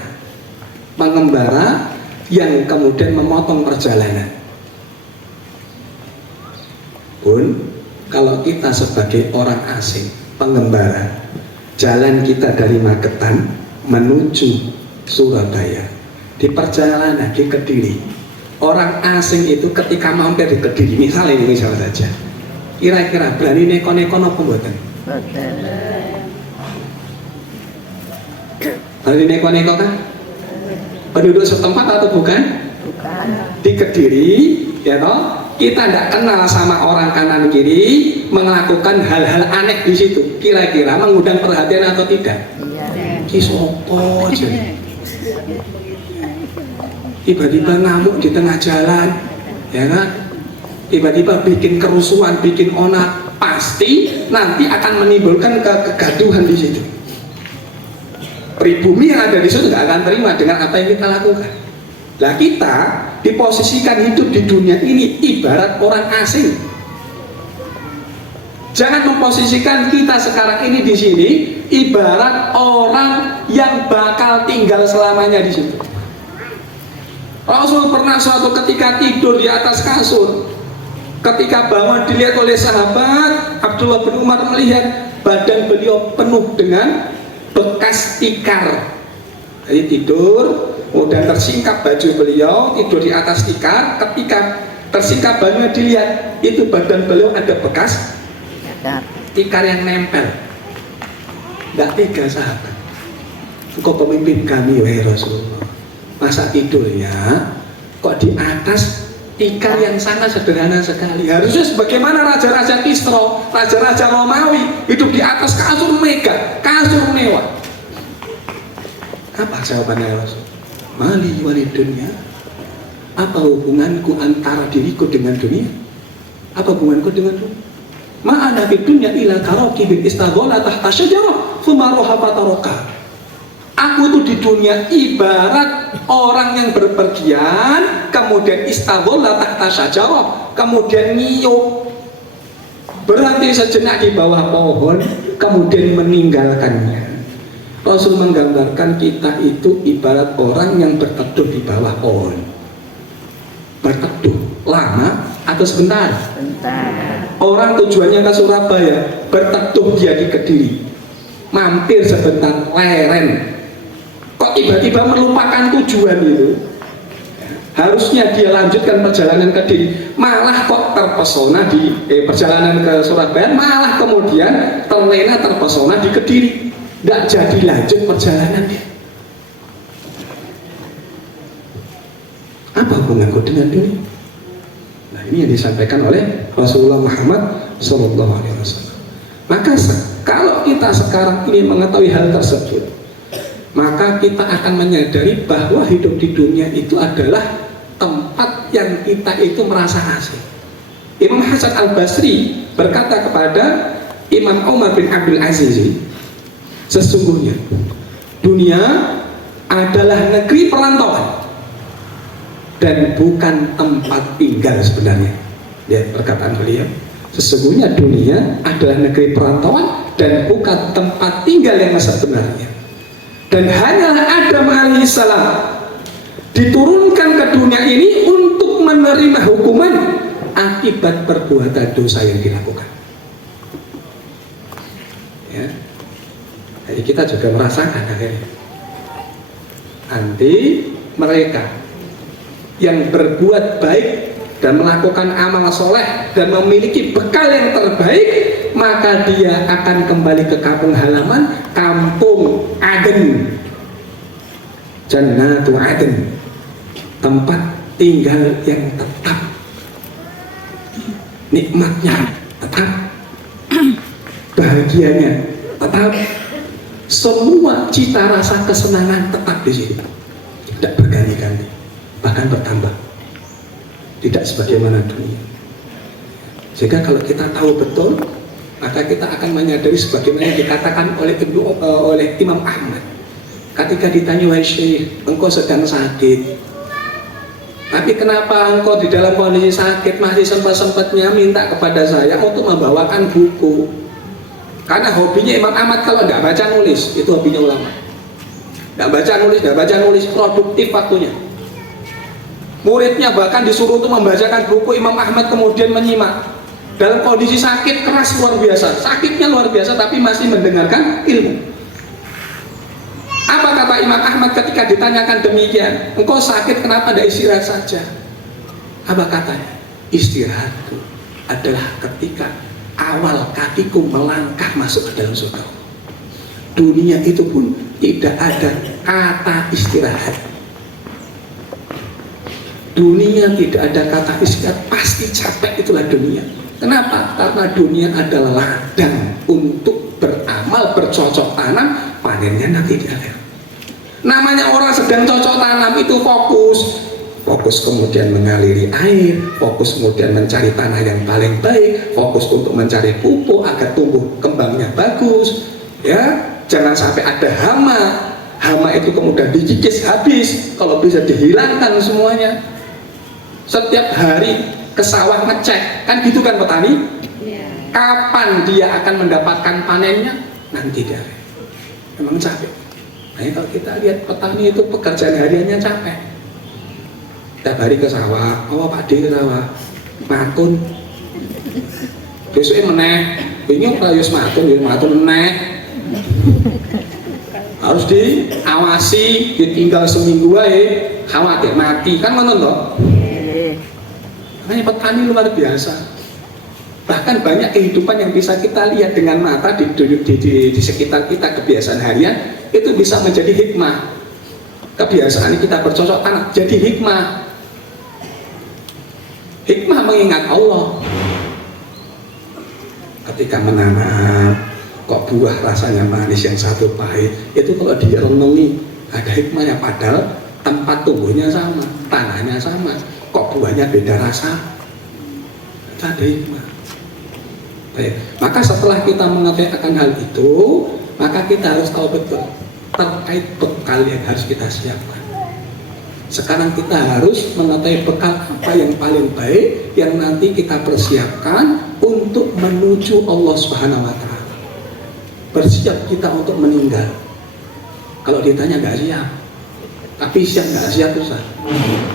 pengembara yang kemudian memotong perjalanan. Pun kalau kita sebagai orang asing, pengembara, jalan kita dari Magetan menuju Surabaya, di perjalanan di Kediri, orang asing itu ketika mampir di Kediri, misalnya saja, kira-kira berani neko-neko apa mboten? Berani neko-neko kan? Penduduk setempat atau bukan? Bukan. Di Kediri, ya toh? Kita tidak kenal sama orang kanan kiri, melakukan hal-hal aneh di situ. Kira-kira mengundang perhatian atau tidak? Iya. Ki sopo aja. tiba-tiba ngamuk di tengah jalan, ya kan? Tiba-tiba bikin kerusuhan, bikin onar, pasti nanti akan menimbulkan kegaduhan di situ. Pribumi yang ada di situ nggak akan terima dengan apa yang kita lakukan. Lah kita diposisikan hidup di dunia ini ibarat orang asing. Jangan memposisikan kita sekarang ini di sini ibarat orang yang bakal tinggal selamanya di situ. Rasul pernah suatu ketika tidur di atas kasur. Ketika bangun dilihat oleh sahabat, Abdullah bin Umar melihat badan beliau penuh dengan bekas tikar. Jadi tidur, kemudian tersingkap baju beliau, tidur di atas tikar. Ketika tersingkap bajunya dilihat, itu badan beliau ada bekas tikar yang nempel. Tidak tega sahabat. Engkau pemimpin kami wahai Rasulullah. Masa tidurnya kok di atas tikar yang sangat sederhana sekali. Harusnya sebagaimana raja-raja Kisra, raja-raja Romawi hidup di atas kasur megah, kasur mewah. Apa jawabannya Rasul? Mali walid dunia. Apa hubunganku antara diriku dengan dunia? Apa hubunganku dengan dunia? Ma'ana bid dunya ila karakibin istaghala tahta syajarah thumma raha fataroka. Aku itu di dunia ibarat orang yang berpergian, kemudian istaghala tahta syajarah, kemudian ngiyup, berhenti sejenak di bawah pohon, kemudian meninggalkannya. Rasul menggambarkan kita itu ibarat orang yang berteduh di bawah pohon. Berteduh lama atau sebentar? Bentar. Orang tujuannya ke Surabaya, berteduh dia di Kediri, mampir sebentar, leren. Kok tiba-tiba melupakan tujuan itu? Harusnya dia lanjutkan perjalanan ke Kediri, malah kok terpesona di perjalanan ke Surabaya, malah kemudian terlena terpesona di Kediri. Tidak jadi lanjut perjalanan dia. Apa hubunganku dengan dunia? Nah, ini yang disampaikan oleh Rasulullah Muhammad SAW. Maka kalau kita sekarang ini mengetahui hal tersebut, maka kita akan menyadari bahwa hidup di dunia itu adalah tempat yang kita itu merasa asing. Imam Hasan Al-Basri berkata kepada Imam Umar bin Abdul Aziz, sesungguhnya dunia adalah negeri perantauan dan bukan tempat tinggal sebenarnya. Lihat perkataan beliau, sesungguhnya dunia adalah negeri perantauan dan bukan tempat tinggal yang sebenarnya. Dan hanyalah Adam alaihissalam diturunkan ke dunia ini untuk menerima hukuman akibat perbuatan dosa yang dilakukan. Ya. Jadi kita juga merasakan akhirnya nanti mereka yang berbuat baik dan melakukan amal soleh dan memiliki bekal yang terbaik, maka dia akan kembali ke kampung halaman, kampung Aden, Jannatu Aden, tempat tinggal yang tetap, nikmatnya tetap, bahagianya tetap, semua cita rasa kesenangan tetap di sini, tidak berganti-ganti, bahkan bertambah, tidak sebagaimana dunia. Sehingga kalau kita tahu betul, maka kita akan menyadari sebagaimana yang dikatakan oleh Imam Ahmad ketika ditanya, wahai Syekh, engkau sedang sakit, tapi kenapa engkau di dalam kondisi sakit masih sempat-sempatnya minta kepada saya untuk membawakan buku? Karena hobinya Imam Ahmad kalau nggak baca nulis, itu hobinya ulama. Nggak baca nulis, produktif waktunya. Muridnya bahkan disuruh untuk membacakan buku, Imam Ahmad kemudian menyimak. Dalam kondisi sakit keras luar biasa, sakitnya luar biasa, tapi masih mendengarkan ilmu. Apa kata Imam Ahmad ketika ditanyakan demikian, engkau sakit kenapa tidak istirahat saja? Apa katanya? Istirahatku adalah ketika awal kakiku melangkah masuk ke dalam surga. Dunia itu pun tidak ada kata istirahat. Dunia tidak ada kata istirahat, pasti capek, itulah dunia. Kenapa? Karena dunia adalah ladang untuk beramal, bercocok tanam, panennya nanti di akhir. Namanya orang sedang cocok tanam itu fokus, fokus kemudian mengaliri air, fokus kemudian mencari tanah yang paling baik, fokus untuk mencari pupuk agar tumbuh kembangnya bagus, ya. Jangan sampai ada hama itu kemudian dikikis habis, kalau bisa dihilangkan semuanya. Setiap hari ke sawah ngecek, kan gitu kan petani? Kapan dia akan mendapatkan panennya? Nanti dari. Memang capek. Nah, kalau kita lihat petani itu pekerjaan hariannya capek. Setiap hari ke sawah, Pak D ke sawah, matun. Besoknya meneh, ini rayus matun meneh. Harus diawasi, ditinggal seminggu aja, khawatir mati, kan ngono toh? Makanya petani luar biasa. Bahkan banyak kehidupan yang bisa kita lihat dengan mata di sekitar kita, kebiasaan harian itu bisa menjadi hikmah. Kebiasaan kita bercocok tanam jadi hikmah. Hikmah mengingat Allah. Ketika menanam, kok buah rasanya manis yang satu pahit, itu kalau direnungi ada hikmahnya, padahal tempat tumbuhnya sama, tanahnya sama, kok buahnya beda rasa. Itu ada hikmah. Baik. Maka setelah kita mengetahui akan hal itu, maka kita harus tahu betul terkait bekal yang harus kita siapkan. Sekarang kita harus mengetahui bekal apa yang paling baik yang nanti kita persiapkan untuk menuju Allah Subhanahu wa Ta'ala. Bersiap kita untuk meninggal. Kalau ditanya nggak siap, tapi siap nggak siap Ustaz.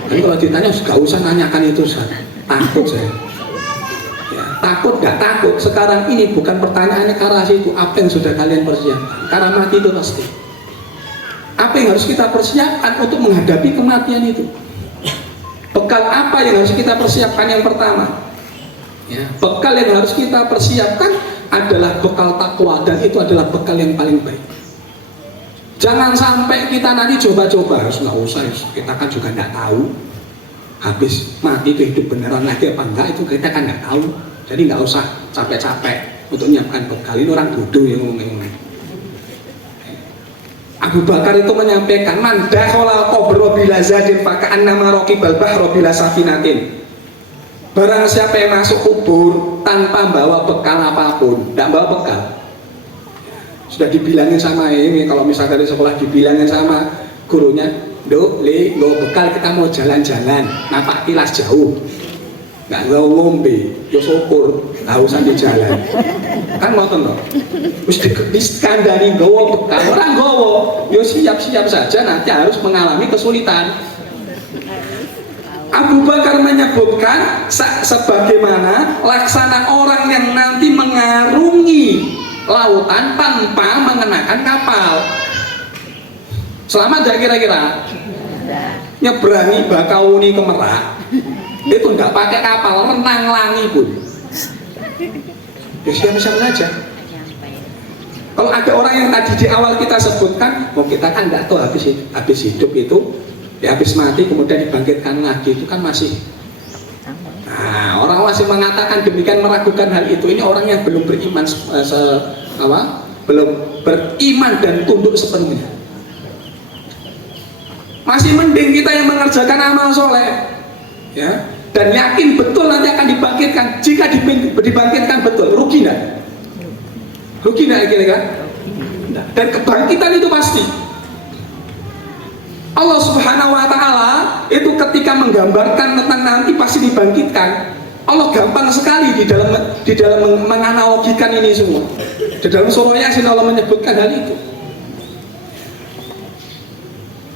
Tapi kalau ditanya nggak usah nanyakan itu Ustaz. Takut saya. Ya, takut nggak takut. Sekarang ini bukan pertanyaannya karena itu apa yang sudah kalian persiapkan. Karena mati itu pasti. Apa yang harus kita persiapkan untuk menghadapi kematian itu? Bekal apa yang harus kita persiapkan yang pertama? Ya, bekal yang harus kita persiapkan adalah bekal takwa, dan itu adalah bekal yang paling baik. Jangan sampai kita nanti coba-coba, harus nggak usah, kita kan juga nggak tahu. Habis mati itu hidup beneran lagi apa enggak, itu kita kan nggak tahu. Jadi nggak usah capek-capek untuk menyiapkan bekal. Ini orang bodoh yang ngomong-ngomong. Abu Bakar itu menyampaikan, man dakhala qabra bila zadin faka'an nama raqibal bahra bila safinatin. Barang siapa yang masuk kubur tanpa bawa bekal apapun, tidak bawa bekal. Sudah dibilangin sama ini, kalau misalnya dari sekolah dibilangin sama gurunya, "Dok, Le, bawa bekal, kita mau jalan-jalan, napak tilas jauh. Nggak ngombe, yo syukur, nggak usah di jalan." Kan mau tono. Mesti diskandani gowo bekal, orang gowo, yo siap-siap saja nanti harus mengalami kesulitan. Abu Bakar menyebutkan sebagaimana laksana orang yang nanti mengarungi lautan tanpa mengenakan kapal. Selamat gak kira-kira? Nyeberangi Bakauni ke Merak itu nggak pakai kapal, renang langi pun. Ya siap-siap saja. Kalau ada orang yang tadi di awal kita sebutkan, kita kan nggak tahu habis hidup itu, ya habis mati kemudian dibangkitkan lagi, itu kan masih. Nah, orang masih mengatakan demikian, meragukan hal itu. Ini orang yang belum beriman, belum beriman dan tunduk sepenuhnya. Masih mending kita yang mengerjakan amal soleh, ya, dan yakin betul nanti akan dibangkitkan. Jika dibangkitkan betul, rugi nggak? Rugi nggak kira-kira? Dan kebangkitan itu pasti. Allah Subhanahu wa Ta'ala itu ketika menggambarkan tentang nanti pasti dibangkitkan. Allah gampang sekali di dalam menganalogikan ini semua. Di dalam surah Yasin Allah menyebutkan hal itu.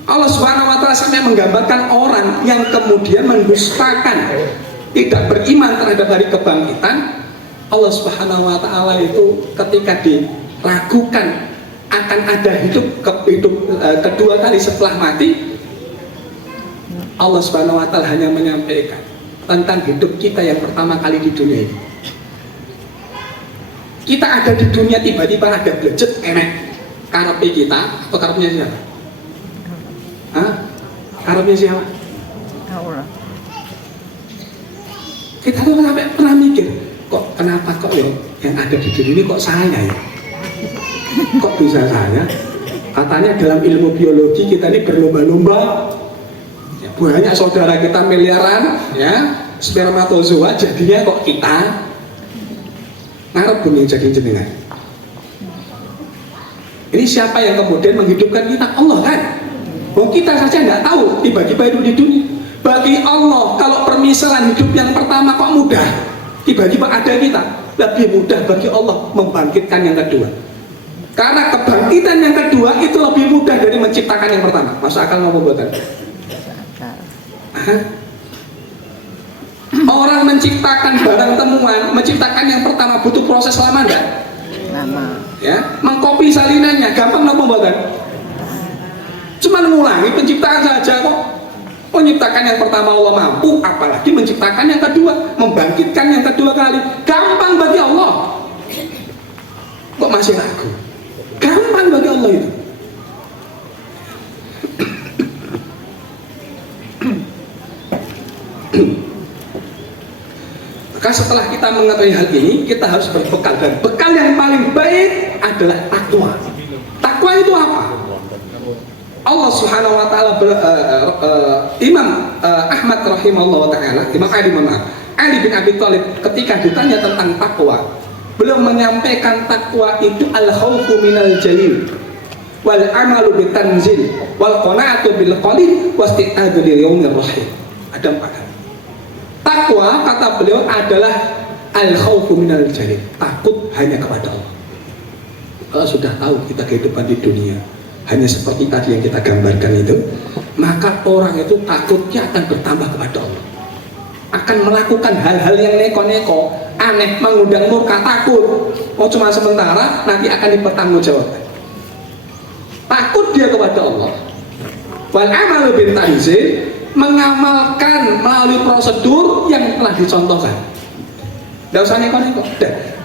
Allah Subhanahu wa Ta'ala sampai menggambarkan orang yang kemudian mendustakan, tidak beriman terhadap hari kebangkitan. Allah Subhanahu wa Ta'ala itu ketika diragukan akan ada hidup kedua kali setelah mati, Allah Subhanahu wa Ta'ala hanya menyampaikan tentang hidup kita yang pertama kali di dunia ini. Kita ada di dunia, tiba-tiba ada blejet enek karepe kita atau karepnya siapa? Hah? Karepnya siapa? Allah. Kita tuh sampai pernah mikir, kok kenapa kok yang ada di dunia ini kok saya ya? Kok bisa saya? Katanya dalam ilmu biologi kita ini berlomba-lomba. Ya, banyak saudara kita miliaran, ya, spermatozoa, jadinya kok kita ngarep bumi jadi jenengan. Ini siapa yang kemudian menghidupkan kita? Allah kan? Oh, kita saja nggak tahu tiba-tiba itu di dunia. Bagi Allah, kalau permisalan hidup yang pertama kok mudah, tiba-tiba ada kita, lebih mudah bagi Allah membangkitkan yang kedua. Karena kebangkitan yang kedua itu lebih mudah dari menciptakan yang pertama. Masuk akal mau buatan? Orang menciptakan barang temuan, menciptakan yang pertama butuh proses lama enggak? Lama. Ya, mengcopy salinannya gampang napa mboten? Cuma ngulangi penciptaan saja kok. Menciptakan yang pertama Allah mampu, apalagi menciptakan yang kedua, membangkitkan yang kedua kali. Gampang bagi Allah. Kok masih ragu? Gampang bagi Allah itu. Maka setelah kita mengetahui hal ini, kita harus berbekal, dan bekal yang paling baik adalah takwa. Takwa itu apa? Allah Subhanahu wa taala Imam Ahmad rahimahullah taala, Imam Ali bin Abi Thalib ketika ditanya tentang takwa, beliau menyampaikan takwa itu al-khawfu minal jalil wal amalu bitanzil wal qanaatu bil qalil wasti'adu lil yaumir rahim. Ada 4 hal. Takwa kata beliau adalah al-khawfu minal jalil, takut hanya kepada Allah. Kalau sudah tahu kita kehidupan di dunia hanya seperti tadi yang kita gambarkan itu, maka orang itu takutnya akan bertambah kepada Allah, akan melakukan hal-hal yang neko-neko, aneh, mengundang murka, takut. Oh cuma sementara, nanti akan dipertanggungjawabkan. Takut dia kepada Allah. Wal amalu bin tanzil, mengamalkan melalui prosedur yang telah dicontohkan. Tidak usah neko-neko.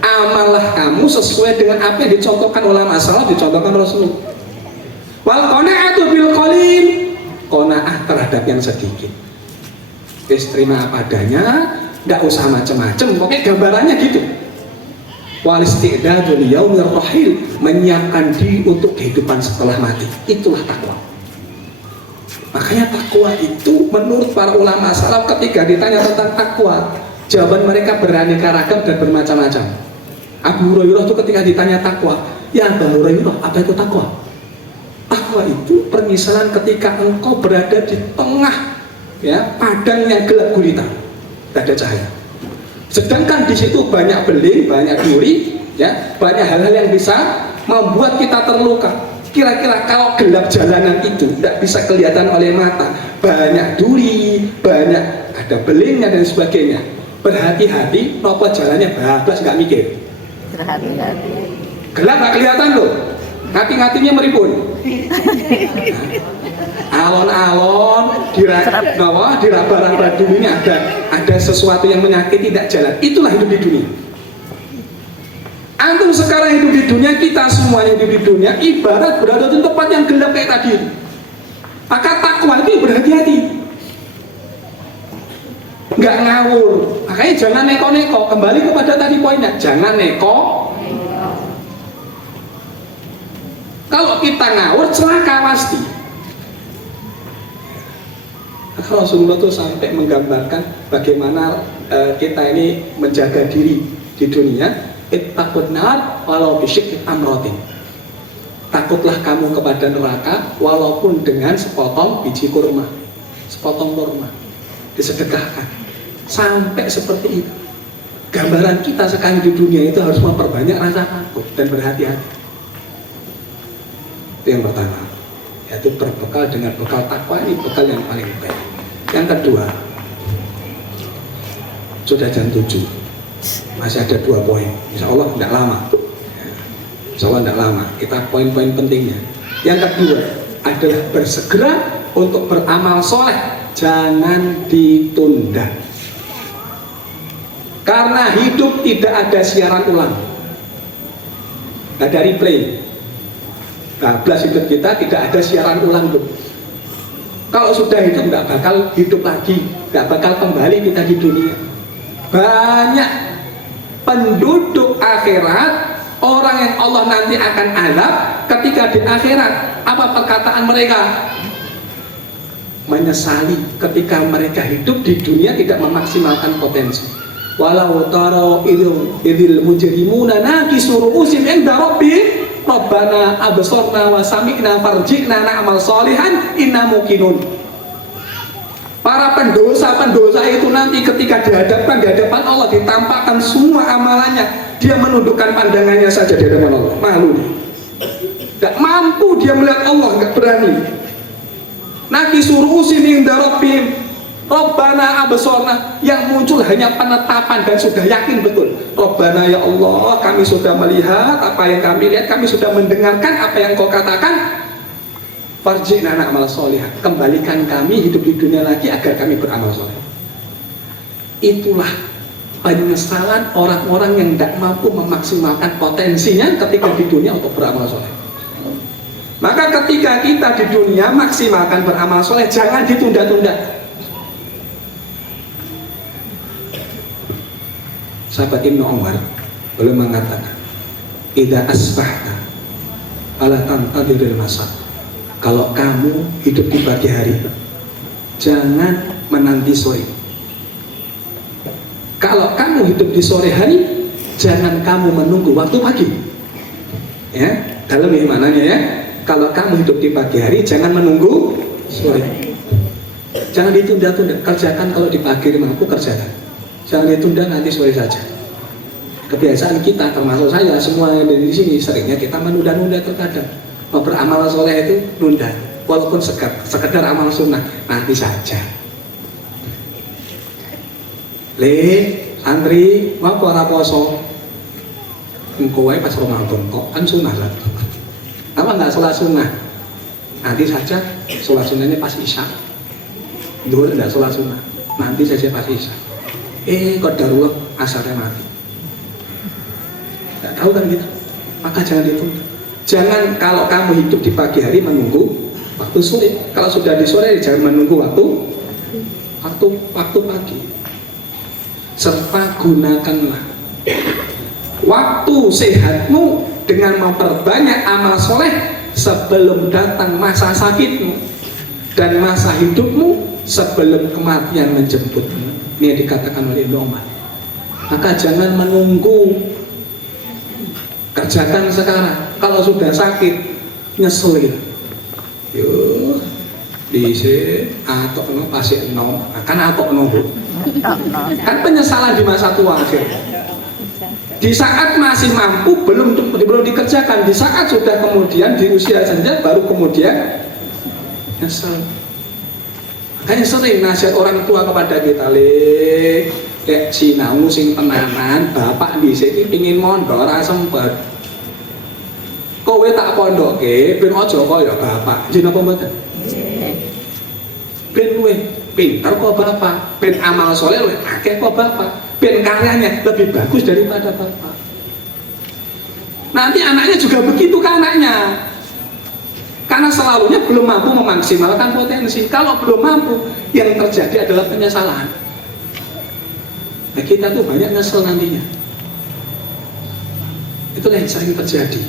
Amalah kamu sesuai dengan apa yang dicontohkan ulama salaf, dicontohkan Rasulullah. Wal qanaatu bil qalil, qanaah terhadap yang sedikit. Wis terima apa adanya, enggak usah macam-macam. Pokoknya gambarannya gitu. Wal isti'dadu li yaumir rahil, menyiapkan diri untuk kehidupan setelah mati. Itulah takwa. Makanya takwa itu menurut para ulama salaf ketika ditanya tentang takwa, jawaban mereka beraneka ragam dan bermacam-macam. Abu Hurairah itu ketika ditanya takwa, ya Abu Hurairah, apa itu takwa? Takwa itu permisalan ketika engkau berada di tengah, ya, padang yang gelap gulita, tidak ada cahaya. Sedangkan di situ banyak beling, banyak duri, ya, banyak hal-hal yang bisa membuat kita terluka. Kira-kira kalau gelap jalanan itu tidak bisa kelihatan oleh mata, banyak duri, banyak ada belingnya dan sebagainya. Berhati-hati, nopo jalannya bablas nggak mikir. Berhati-hati. Gelap nggak kelihatan loh. Ngati-ngatinya meripun. Alon-alon di raba-raba dunia ini ada sesuatu yang menyakiti, tidak jalan. Itulah hidup di dunia. Antum sekarang hidup di dunia, kita semuanya hidup di dunia ibarat berada di tempat yang gelap kayak tadi. Maka takwa itu berhati-hati, nggak ngawur. Makanya jangan neko-neko. Kembali kepada tadi poinnya, jangan neko. Kalau kita ngawur, celaka pasti. Rasulullah itu sampai menggambarkan bagaimana kita ini menjaga diri di dunia. Ittaqun nar walau bisyikki tamratin. Takutlah kamu kepada neraka walaupun dengan sepotong biji kurma, sepotong kurma disedekahkan. Sampai seperti itu. Gambaran kita sekarang di dunia itu harus memperbanyak rasa takut dan berhati-hati. Itu yang pertama, yaitu berbekal dengan bekal takwa, ini bekal yang paling baik. Yang kedua, sudah jam 7, masih ada 2 poin. Insya Allah tidak lama. Insya Allah tidak lama. Kita poin-poin pentingnya. Yang kedua adalah bersegera untuk beramal soleh, jangan ditunda. Karena hidup tidak ada siaran ulang, tidak ada replay. Bablas hidup kita, tidak ada siaran ulang tuh. Kalau sudah hidup nggak bakal hidup lagi, nggak bakal kembali kita di dunia. Banyak penduduk akhirat, orang yang Allah nanti akan azab ketika di akhirat. Apa perkataan mereka? menyesali ketika mereka hidup di dunia tidak memaksimalkan potensi. Walau taro idil mujrimuna nakisu ru'usim inda rabbihim rabbana absorna wa sami'na farji'na na'mal sholihan inna muqinun. Para pendosa itu nanti ketika dihadapkan di hadapan Allah, ditampakkan semua amalannya, dia menundukkan pandangannya saja di hadapan Allah, malu. Tidak mampu dia melihat Allah, nggak berani. Nakisu ru'usim inda rabbihim Rabbana absorna, yang muncul hanya penetapan dan sudah yakin betul. Rabbana ya Allah, kami sudah melihat apa yang kami lihat, kami sudah mendengarkan apa yang kau katakan. Farji'na na'mal sholihan, kembalikan kami hidup di dunia lagi agar kami beramal soleh. Itulah penyesalan orang-orang yang tidak mampu memaksimalkan potensinya ketika di dunia untuk beramal soleh. Maka ketika kita di dunia maksimalkan beramal soleh, jangan ditunda-tunda. Sahabat Ibnu Umar beliau mengatakan, idza asbahta fala tantadiril masa. Kalau kamu hidup di pagi hari, jangan menanti sore. Kalau kamu hidup di sore hari, jangan kamu menunggu waktu pagi. Ya, dalam imanannya ya. Kalau kamu hidup di pagi hari, jangan menunggu sore. Jangan ditunda-tunda. Kerjakan kalau di pagi mampu, kerjakan. Jangan ditunda, nanti sore saja. Kebiasaan kita, termasuk saya, semua yang dari sini, seringnya kita menunda-nunda terkadang. Mau beramal soleh itu nunda, walaupun sekedar amal sunnah, nanti saja. Santri, mau puasa poso, engkau pas Ramadan kok kan sunnah lah. Apa nggak sholat sunnah? Nanti saja, sholat sunnahnya pas isya. Dulu tidak sholat sunnah, nanti saja pas isya. Qadarullah asarnya mati. Tidak tahu kan kita? Maka jangan ditunda. Jangan kalau kamu hidup di pagi hari menunggu waktu sore. Kalau sudah di sore jangan menunggu waktu pagi. Serta gunakanlah waktu sehatmu dengan memperbanyak amal soleh sebelum datang masa sakitmu dan masa hidupmu sebelum kematian menjemputmu. Ini yang dikatakan oleh Ibnu Umar. Maka jangan menunggu, kerjakan sekarang. Kalau sudah sakit nyeselin, yuk diisi atau no pasien no, kan atau no kan penyesalan di masa tua akhirnya. Di saat masih mampu belum dikerjakan, di saat sudah kemudian di usia senja baru kemudian nyesel. Makanya sering nasihat orang tua kepada kita, lek sinau sing tenanan, bapak di sini pingin mondok ora sempet. Kowe tak pondoke ben aja kaya bapak. Jeneng apa mboten? Ben luwe pinter kok bapak, ben amal soleh luwe akeh kok bapak, ben karyanya lebih bagus daripada bapak. Nanti anaknya juga begitu ke anaknya. Karena selalunya belum mampu memaksimalkan potensi. Kalau belum mampu, yang terjadi adalah penyesalan. Nah, kita tuh banyak nyesel nantinya. Itulah yang sering terjadi.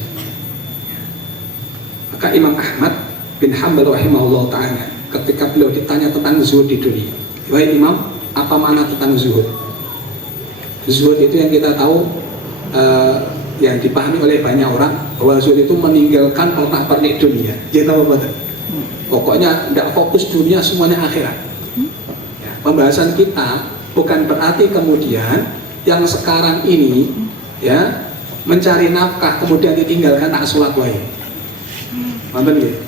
Maka Imam Ahmad bin Hanbal rahimahullah ta'ala, ketika beliau ditanya tentang zuhud di dunia, wahai Imam, apa makna tentang zuhud? Zuhud itu yang kita tahu, yang dipahami oleh banyak orang, bahwa zuhud itu meninggalkan pernak-pernik dunia. Dia tahu apa? Pokoknya tidak fokus dunia, semuanya akhirat. Ya, pembahasan kita bukan berarti kemudian yang sekarang ini ya mencari nafkah kemudian ditinggalkan tak sholat wae. Mantan gitu.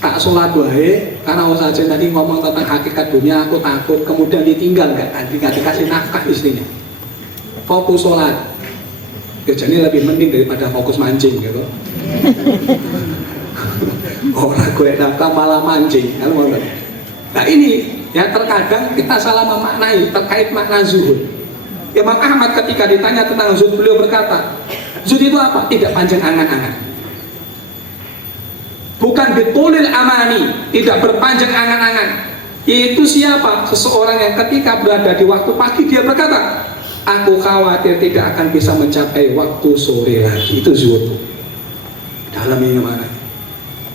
Tak sholat wae karena saja tadi ngomong tentang hakikat dunia, aku takut kemudian ditinggal nggak dikasih nafkah istrinya. Fokus sholat. Jadi lebih penting daripada fokus mancing gitu. Orang gue nafkah malah mancing. Nah ini ya terkadang kita salah memaknai terkait makna zuhud. Imam Ahmad ketika ditanya tentang zuhud, beliau berkata, zuhud itu apa? Tidak panjang angan-angan. Bukan betulil amani, tidak berpanjang angan-angan. Yaitu siapa? Seseorang yang ketika berada di waktu pagi dia berkata, aku khawatir tidak akan bisa mencapai waktu sore lagi. Itu zuhud. Dalam ini mana?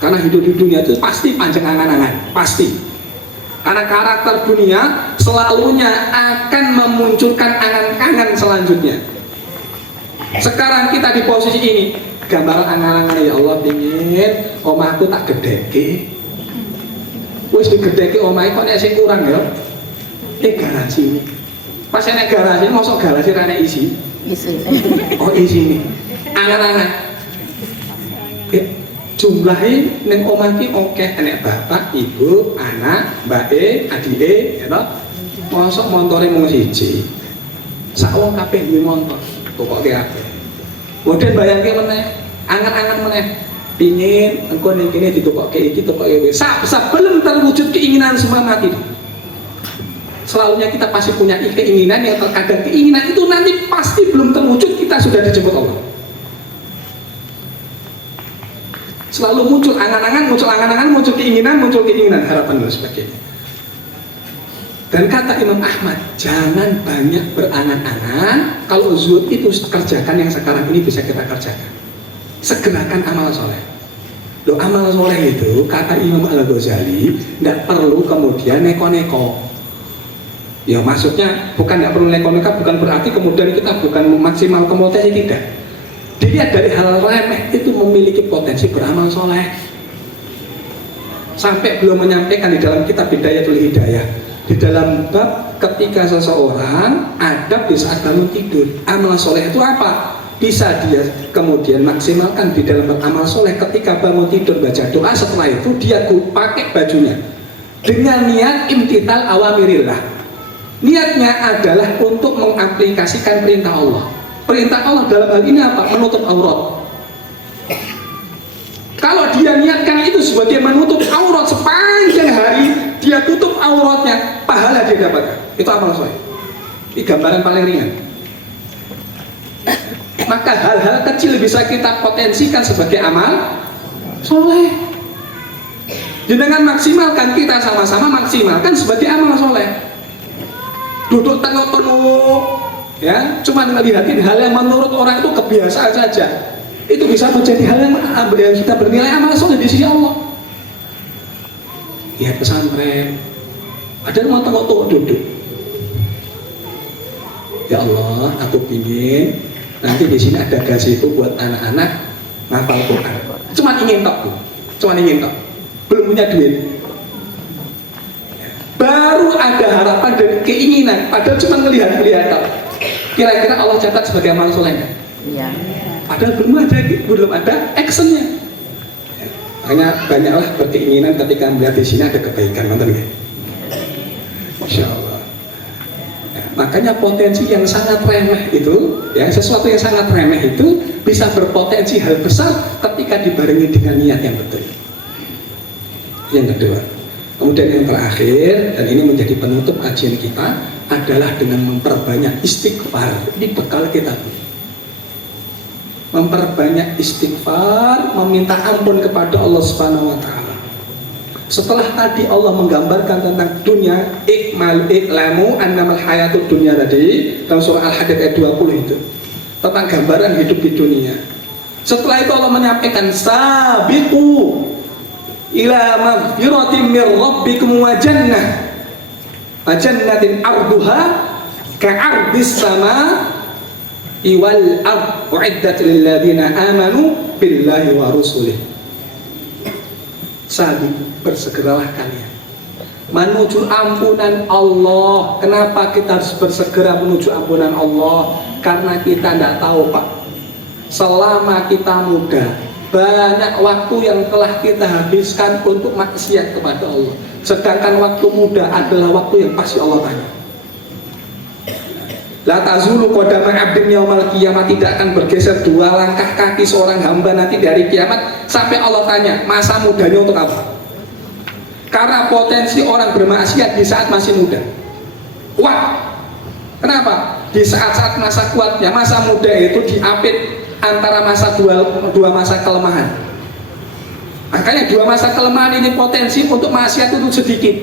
Karena hidup di dunia itu pasti panjang angan-angan, pasti. Karena karakter dunia selalunya akan memunculkan angan-angan selanjutnya. Sekarang kita di posisi ini, gambar angan-angan, ya Allah pingin omahku tak gedeke. Wis digedeke omahe kok nek sing kurang ya. Garasi ini. Pas nek garasi mosok garasi ra nek isi. Isi. Oh isi nih. Angan-angan. Jumlahnya neng omah ki oke, enek bapak, ibu, anak, mbake, adike, ya toh. Mosok montore mung siji. Sak wong kabeh duwe montor, pokoke kabeh. Kemudian bayangke meneh, angan-angan meneh, pingin engko ning kene ditukokke iki, tukokke wis. Sebelum terwujud keinginan semua mati. Selalunya kita pasti punya keinginan yang terkadang keinginan itu nanti pasti belum terwujud, kita sudah dijemput Allah. Selalu muncul angan-angan, muncul keinginan, harapan dan sebagainya. Dan kata Imam Ahmad, jangan banyak berangan-angan. Kalau zuhud itu kerjakan yang sekarang ini bisa kita kerjakan. Segerakan amal soleh. Loh, amal soleh itu kata Imam Al-Ghazali tidak perlu kemudian neko-neko. Ya maksudnya bukan tidak perlu neko-neko, bukan berarti kemudian kita bukan maksimal kemotensi, tidak. Dilihat dari hal remeh itu memiliki potensi beramal soleh. Sampai belum menyampaikan di dalam kitab Bidayatul Hidayah, di dalam bab ketika seseorang adab di saat bangun tidur, amal soleh itu apa? Bisa dia kemudian maksimalkan di dalam beramal soleh ketika bangun tidur baca doa, setelah itu dia pakai bajunya dengan niat imtithal awamirillah. Niatnya adalah untuk mengaplikasikan perintah Allah. Perintah Allah dalam hal ini apa? Menutup aurat. Kalau dia niatkan itu sebagai menutup aurat sepanjang hari, dia tutup auratnya, pahala dia dapatkan. Itu amal soleh. Ini gambaran paling ringan. Maka hal-hal kecil bisa kita potensikan sebagai amal soleh. Dengan maksimalkan, kita sama-sama maksimalkan sebagai amal soleh. Duduk tengok penuh, ya, cuma melihatin hal yang menurut orang itu kebiasaan saja, itu bisa menjadi hal yang kita bernilai amal soleh di sisi Allah. Lihat pesantren, ada mau tengok duduk. Ya Allah, aku pingin nanti di sini ada gas itu buat anak-anak ngafal Quran. Cuma ingin tok, belum punya duit. Baru ada harapan dan keinginan, padahal cuma melihat-lihat tok. Kira-kira Allah catat sebagai amal soleh? Iya. Padahal belum ada actionnya. Ya, makanya banyaklah berkeinginan ketika melihat di sini ada kebaikan, nonton ya. Masya Allah. Ya, makanya potensi yang sangat remeh itu, ya sesuatu yang sangat remeh itu bisa berpotensi hal besar ketika dibarengi dengan niat yang betul. Yang kedua. Kemudian yang terakhir, dan ini menjadi penutup kajian kita, adalah dengan memperbanyak istighfar. Ini bekal kita. Memperbanyak istighfar, meminta ampun kepada Allah Subhanahu wa Ta'ala. Setelah tadi Allah menggambarkan tentang dunia, i'lamu annamal hayatud dunya tadi, dalam surah Al-Hadid ayat 20 itu, tentang gambaran hidup di dunia. Setelah itu Allah menyampaikan, sabiqu ila maghfiratin mir rabbikum wa jannah jannatin arduha ka'ardis sama iwal ard uiddat lil ladzina amanu billahi wa rusulih. Bersegeralah kalian menuju ampunan Allah. Kenapa kita harus bersegera menuju ampunan Allah? Karena kita tidak tahu, Pak, selama kita muda banyak waktu yang telah kita habiskan untuk maksiat kepada Allah. Sedangkan waktu muda adalah waktu yang pasti Allah tanya. La tazulu qadama 'abdin yaumal qiyamah, tidak akan bergeser dua langkah kaki seorang hamba nanti dari kiamat sampai Allah tanya, masa mudanya untuk apa? Karena potensi orang bermaksiat di saat masih muda. Wah, kenapa? Di saat-saat masa kuatnya, masa muda itu diapit antara masa dua masa kelemahan. Makanya dua masa kelemahan ini potensi untuk maksiat itu sedikit.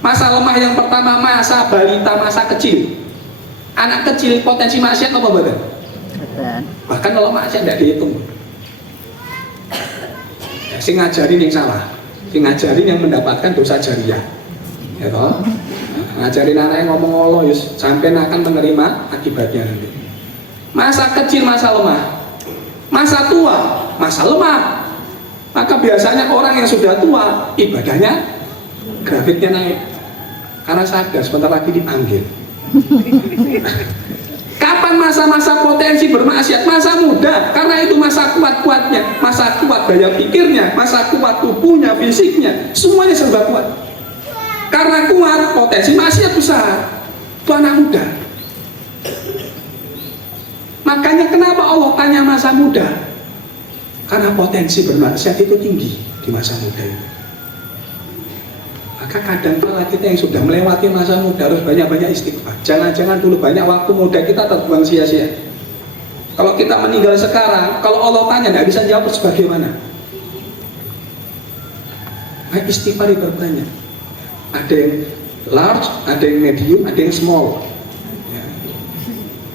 Masa lemah yang pertama masa balita, masa kecil. Anak kecil potensi maksiat apa badan? Bahkan kalau maksiat tidak dihitung. Sing ngajarin yang salah, sing ngajarin yang mendapatkan dosa jariah. ya toh. Ngajarin anaknya ngomong Allah, yus sampai akan menerima akibatnya nanti. Masa kecil masa lemah, masa tua masa lemah. Maka biasanya orang yang sudah tua ibadahnya grafiknya naik karena sadar sebentar lagi dipanggil. Kapan masa-masa potensi bermaksiat? Masa muda, karena itu masa kuat-kuatnya, masa kuat daya pikirnya, masa kuat tubuhnya, fisiknya, semuanya serba kuat. Karena kuat, potensi maksiat besar. Itu anak muda. Makanya kenapa Allah tanya masa muda? Karena potensi bermaksiat itu tinggi di masa muda itu. Maka kadang-kala kita yang sudah melewati masa muda harus banyak-banyak istighfar. Jangan-jangan dulu banyak waktu muda kita terbuang sia-sia. Kalau kita meninggal sekarang, kalau Allah tanya tidak bisa jawab sebagaimana. Nah, istighfar diperbanyak. Ada yang large, ada yang medium, ada yang small.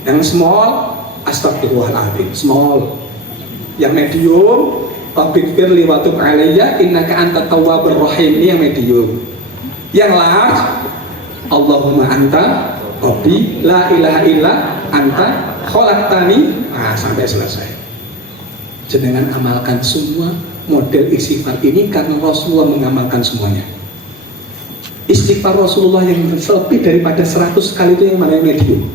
Yang small, astagfirullahaladzim, small. Yang medium, Rabbighfirli wa tub alayya innaka antat tawwabur rahim, ini yang medium. Yang large, Allahumma anta Rabbi la ilaha illa anta khalaqtani, sampai selesai. Jangan amalkan semua model istighfar ini karena Rasulullah mengamalkan semuanya. Istighfar Rasulullah yang lebih daripada 100 kali itu yang mana yang medium?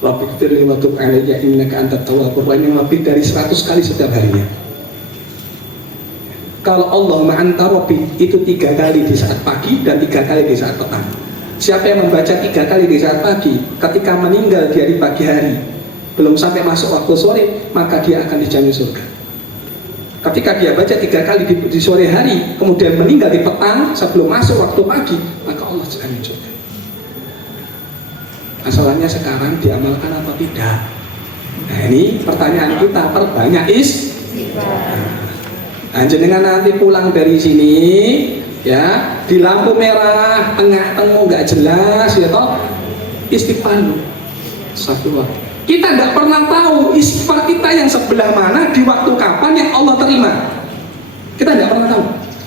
Rabbighfirli wa tub alayya innaka antat tawwabur rahim, yang lebih dari 100 kali setiap harinya. Kalau Allahumma anta Rabbi itu 3 kali di saat pagi dan 3 kali di saat petang. Siapa yang membaca 3 kali di saat pagi, ketika meninggal dia di pagi hari, belum sampai masuk waktu sore, maka dia akan dijamin surga. Ketika dia baca 3 kali di sore hari, kemudian meninggal di petang sebelum masuk waktu pagi, maka Allah jamin surga. Masalahnya sekarang diamalkan apa tidak? Nah, ini pertanyaan kita, perbanyak nah, jenengan nanti pulang dari sini ya, di lampu merah tengah-tengah nggak jelas ya toh, istighfar. Astagfirullah. Kita tidak pernah tahu istighfar kita yang sebelah mana, di waktu kapan yang Allah terima. Kita tidak pernah tahu.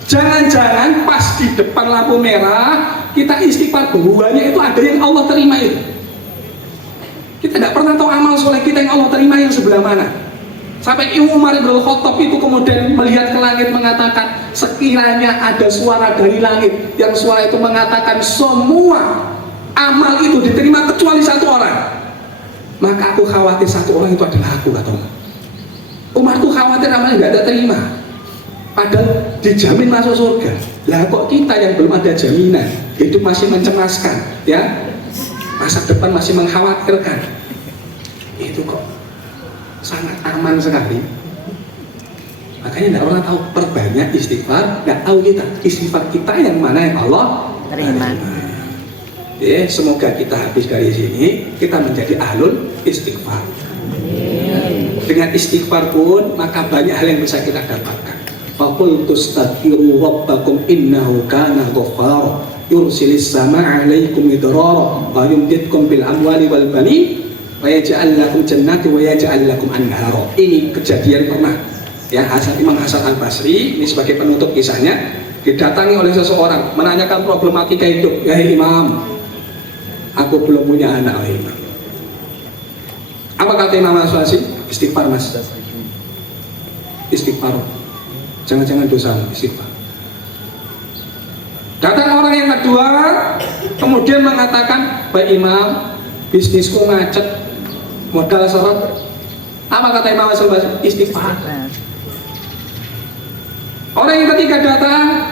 Jangan-jangan pas di depan lampu merah kita istighfar bahwanya itu ada yang Allah terima itu. Kita tidak pernah tahu amal soleh kita yang Allah terima yang sebelah mana. Sampai Umar bin Khattab itu kemudian melihat ke langit mengatakan, sekiranya ada suara dari langit yang suara itu mengatakan semua amal itu diterima kecuali 1 orang, maka aku khawatir 1 orang itu adalah aku, kata Umar. Umar tuh khawatir amalnya nggak ada terima, padahal dijamin masuk surga. Lah kok kita yang belum ada jaminan, hidup masih mencemaskan, ya, masa depan masih mengkhawatirkan, itu kok sangat aman sekali. Makanya tidak pernah tahu, perbanyak istighfar. Tidak tahu kita istighfar kita yang mana yang Allah terima. Ya, semoga kita habis dari sini kita menjadi ahlul istighfar. Dengan istighfar pun maka banyak hal yang bisa kita dapatkan. Faqul tastaghfiru rabbakum innahu kana ghaffara yursilis samaa'a 'alaikum midrara wa yumdidkum bil amwali wal banin wa yaj'al lakum jannati wa yaj'al lakum anhara. Ini kejadian pernah ya, Imam Hasan Al-Basri ini sebagai penutup kisahnya didatangi oleh seseorang menanyakan problematika hidup. Ya Imam, aku belum punya anak. Oh, Imam. Apa kata Imam Al-Basri? Istighfar mas, istighfar, jangan-jangan dosa, istighfar. Datang orang yang kedua kemudian mengatakan, Pak Imam, bisnisku macet, modal seret. Apa kata Imam Al-Basri? Istighfar. Orang yang ketiga datang,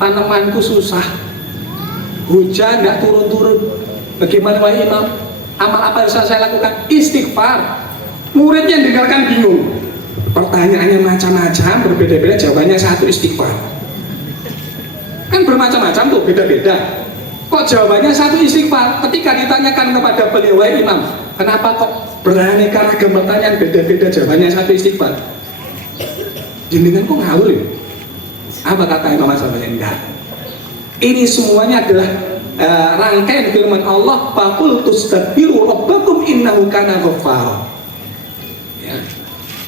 tanamanku susah, hujan nggak turun-turun. Bagaimana wahai Imam? Amal apa yang saya lakukan? Istighfar. Muridnya dengarkan bingung. Pertanyaannya macam-macam, berbeda-beda, jawabannya satu, istighfar. Kan bermacam-macam tuh, beda-beda. Kok jawabannya satu, istighfar? Ketika ditanyakan kepada beliau, wahai Imam, kenapa kok beraneka ragam pertanyaan beda-beda, jawabannya satu, istighfar? Jenengan kok ngawur ya? Apa kata Imam Hasan? Enggak. Ini semuanya adalah rangkaian firman Allah, faqul tastaghfiru rabbakum innahu kana ghaffara. Ya.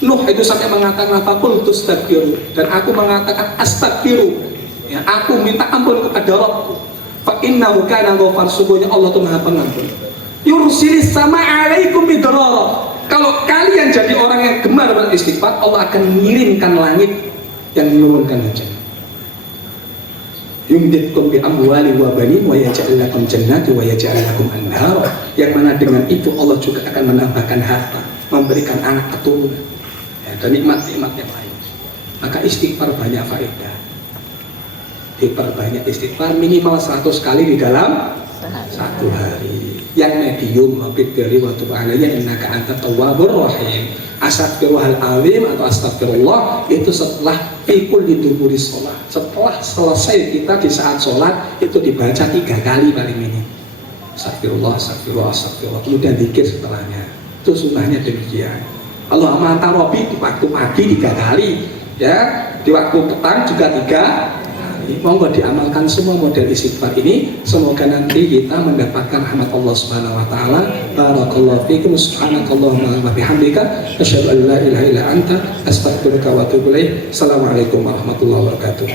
Nuh itu sampai mengatakan faqul tastaghfiru, dan aku mengatakan astaghfiru. Ya, aku minta ampun kepada Rabbku. Fa innahu kana ghafar, sungguhnya Allah itu Maha Pengampun. Yursilis sama alaikum midrara. Kalau kalian jadi orang yang gemar beristighfar, Allah akan mengirimkan langit yang menurunkan hujan. Yumditkum bi amwali wa banin wa yaj'al lakum jannati wa yaj'al lakum anhara. Yang mana dengan itu Allah juga akan menambahkan harta, memberikan anak keturunan, ya, dan nikmat-nikmat yang lain. Maka istighfar banyak faedah. Diperbanyak istighfar minimal 100 kali di dalam satu hari. Yang medium mabiddari waktu alaiya innaka antat tawwabur rahim. Astaghfirullahal azim atau astagfirullah itu setelah fikul diduburi sholat. Setelah selesai kita di saat sholat itu dibaca 3 kali paling minim. Astagfirullah, astagfirullah, astagfirullah. Kemudian zikir setelahnya. Itu sunnahnya demikian. Allahumma anta rabbi di waktu pagi 3 kali, ya, di waktu petang juga 3 kali. Monggo diamalkan semua model istighfar ini. Semoga nanti kita mendapatkan rahmat Allah Subhanahu wa taala. Barakallahu fiikum, subhanakallahumma wa bihamdika asyhadu an la ilaha illa anta astaghfiruka wa atubu ilaik. Assalamualaikum warahmatullahi wabarakatuh.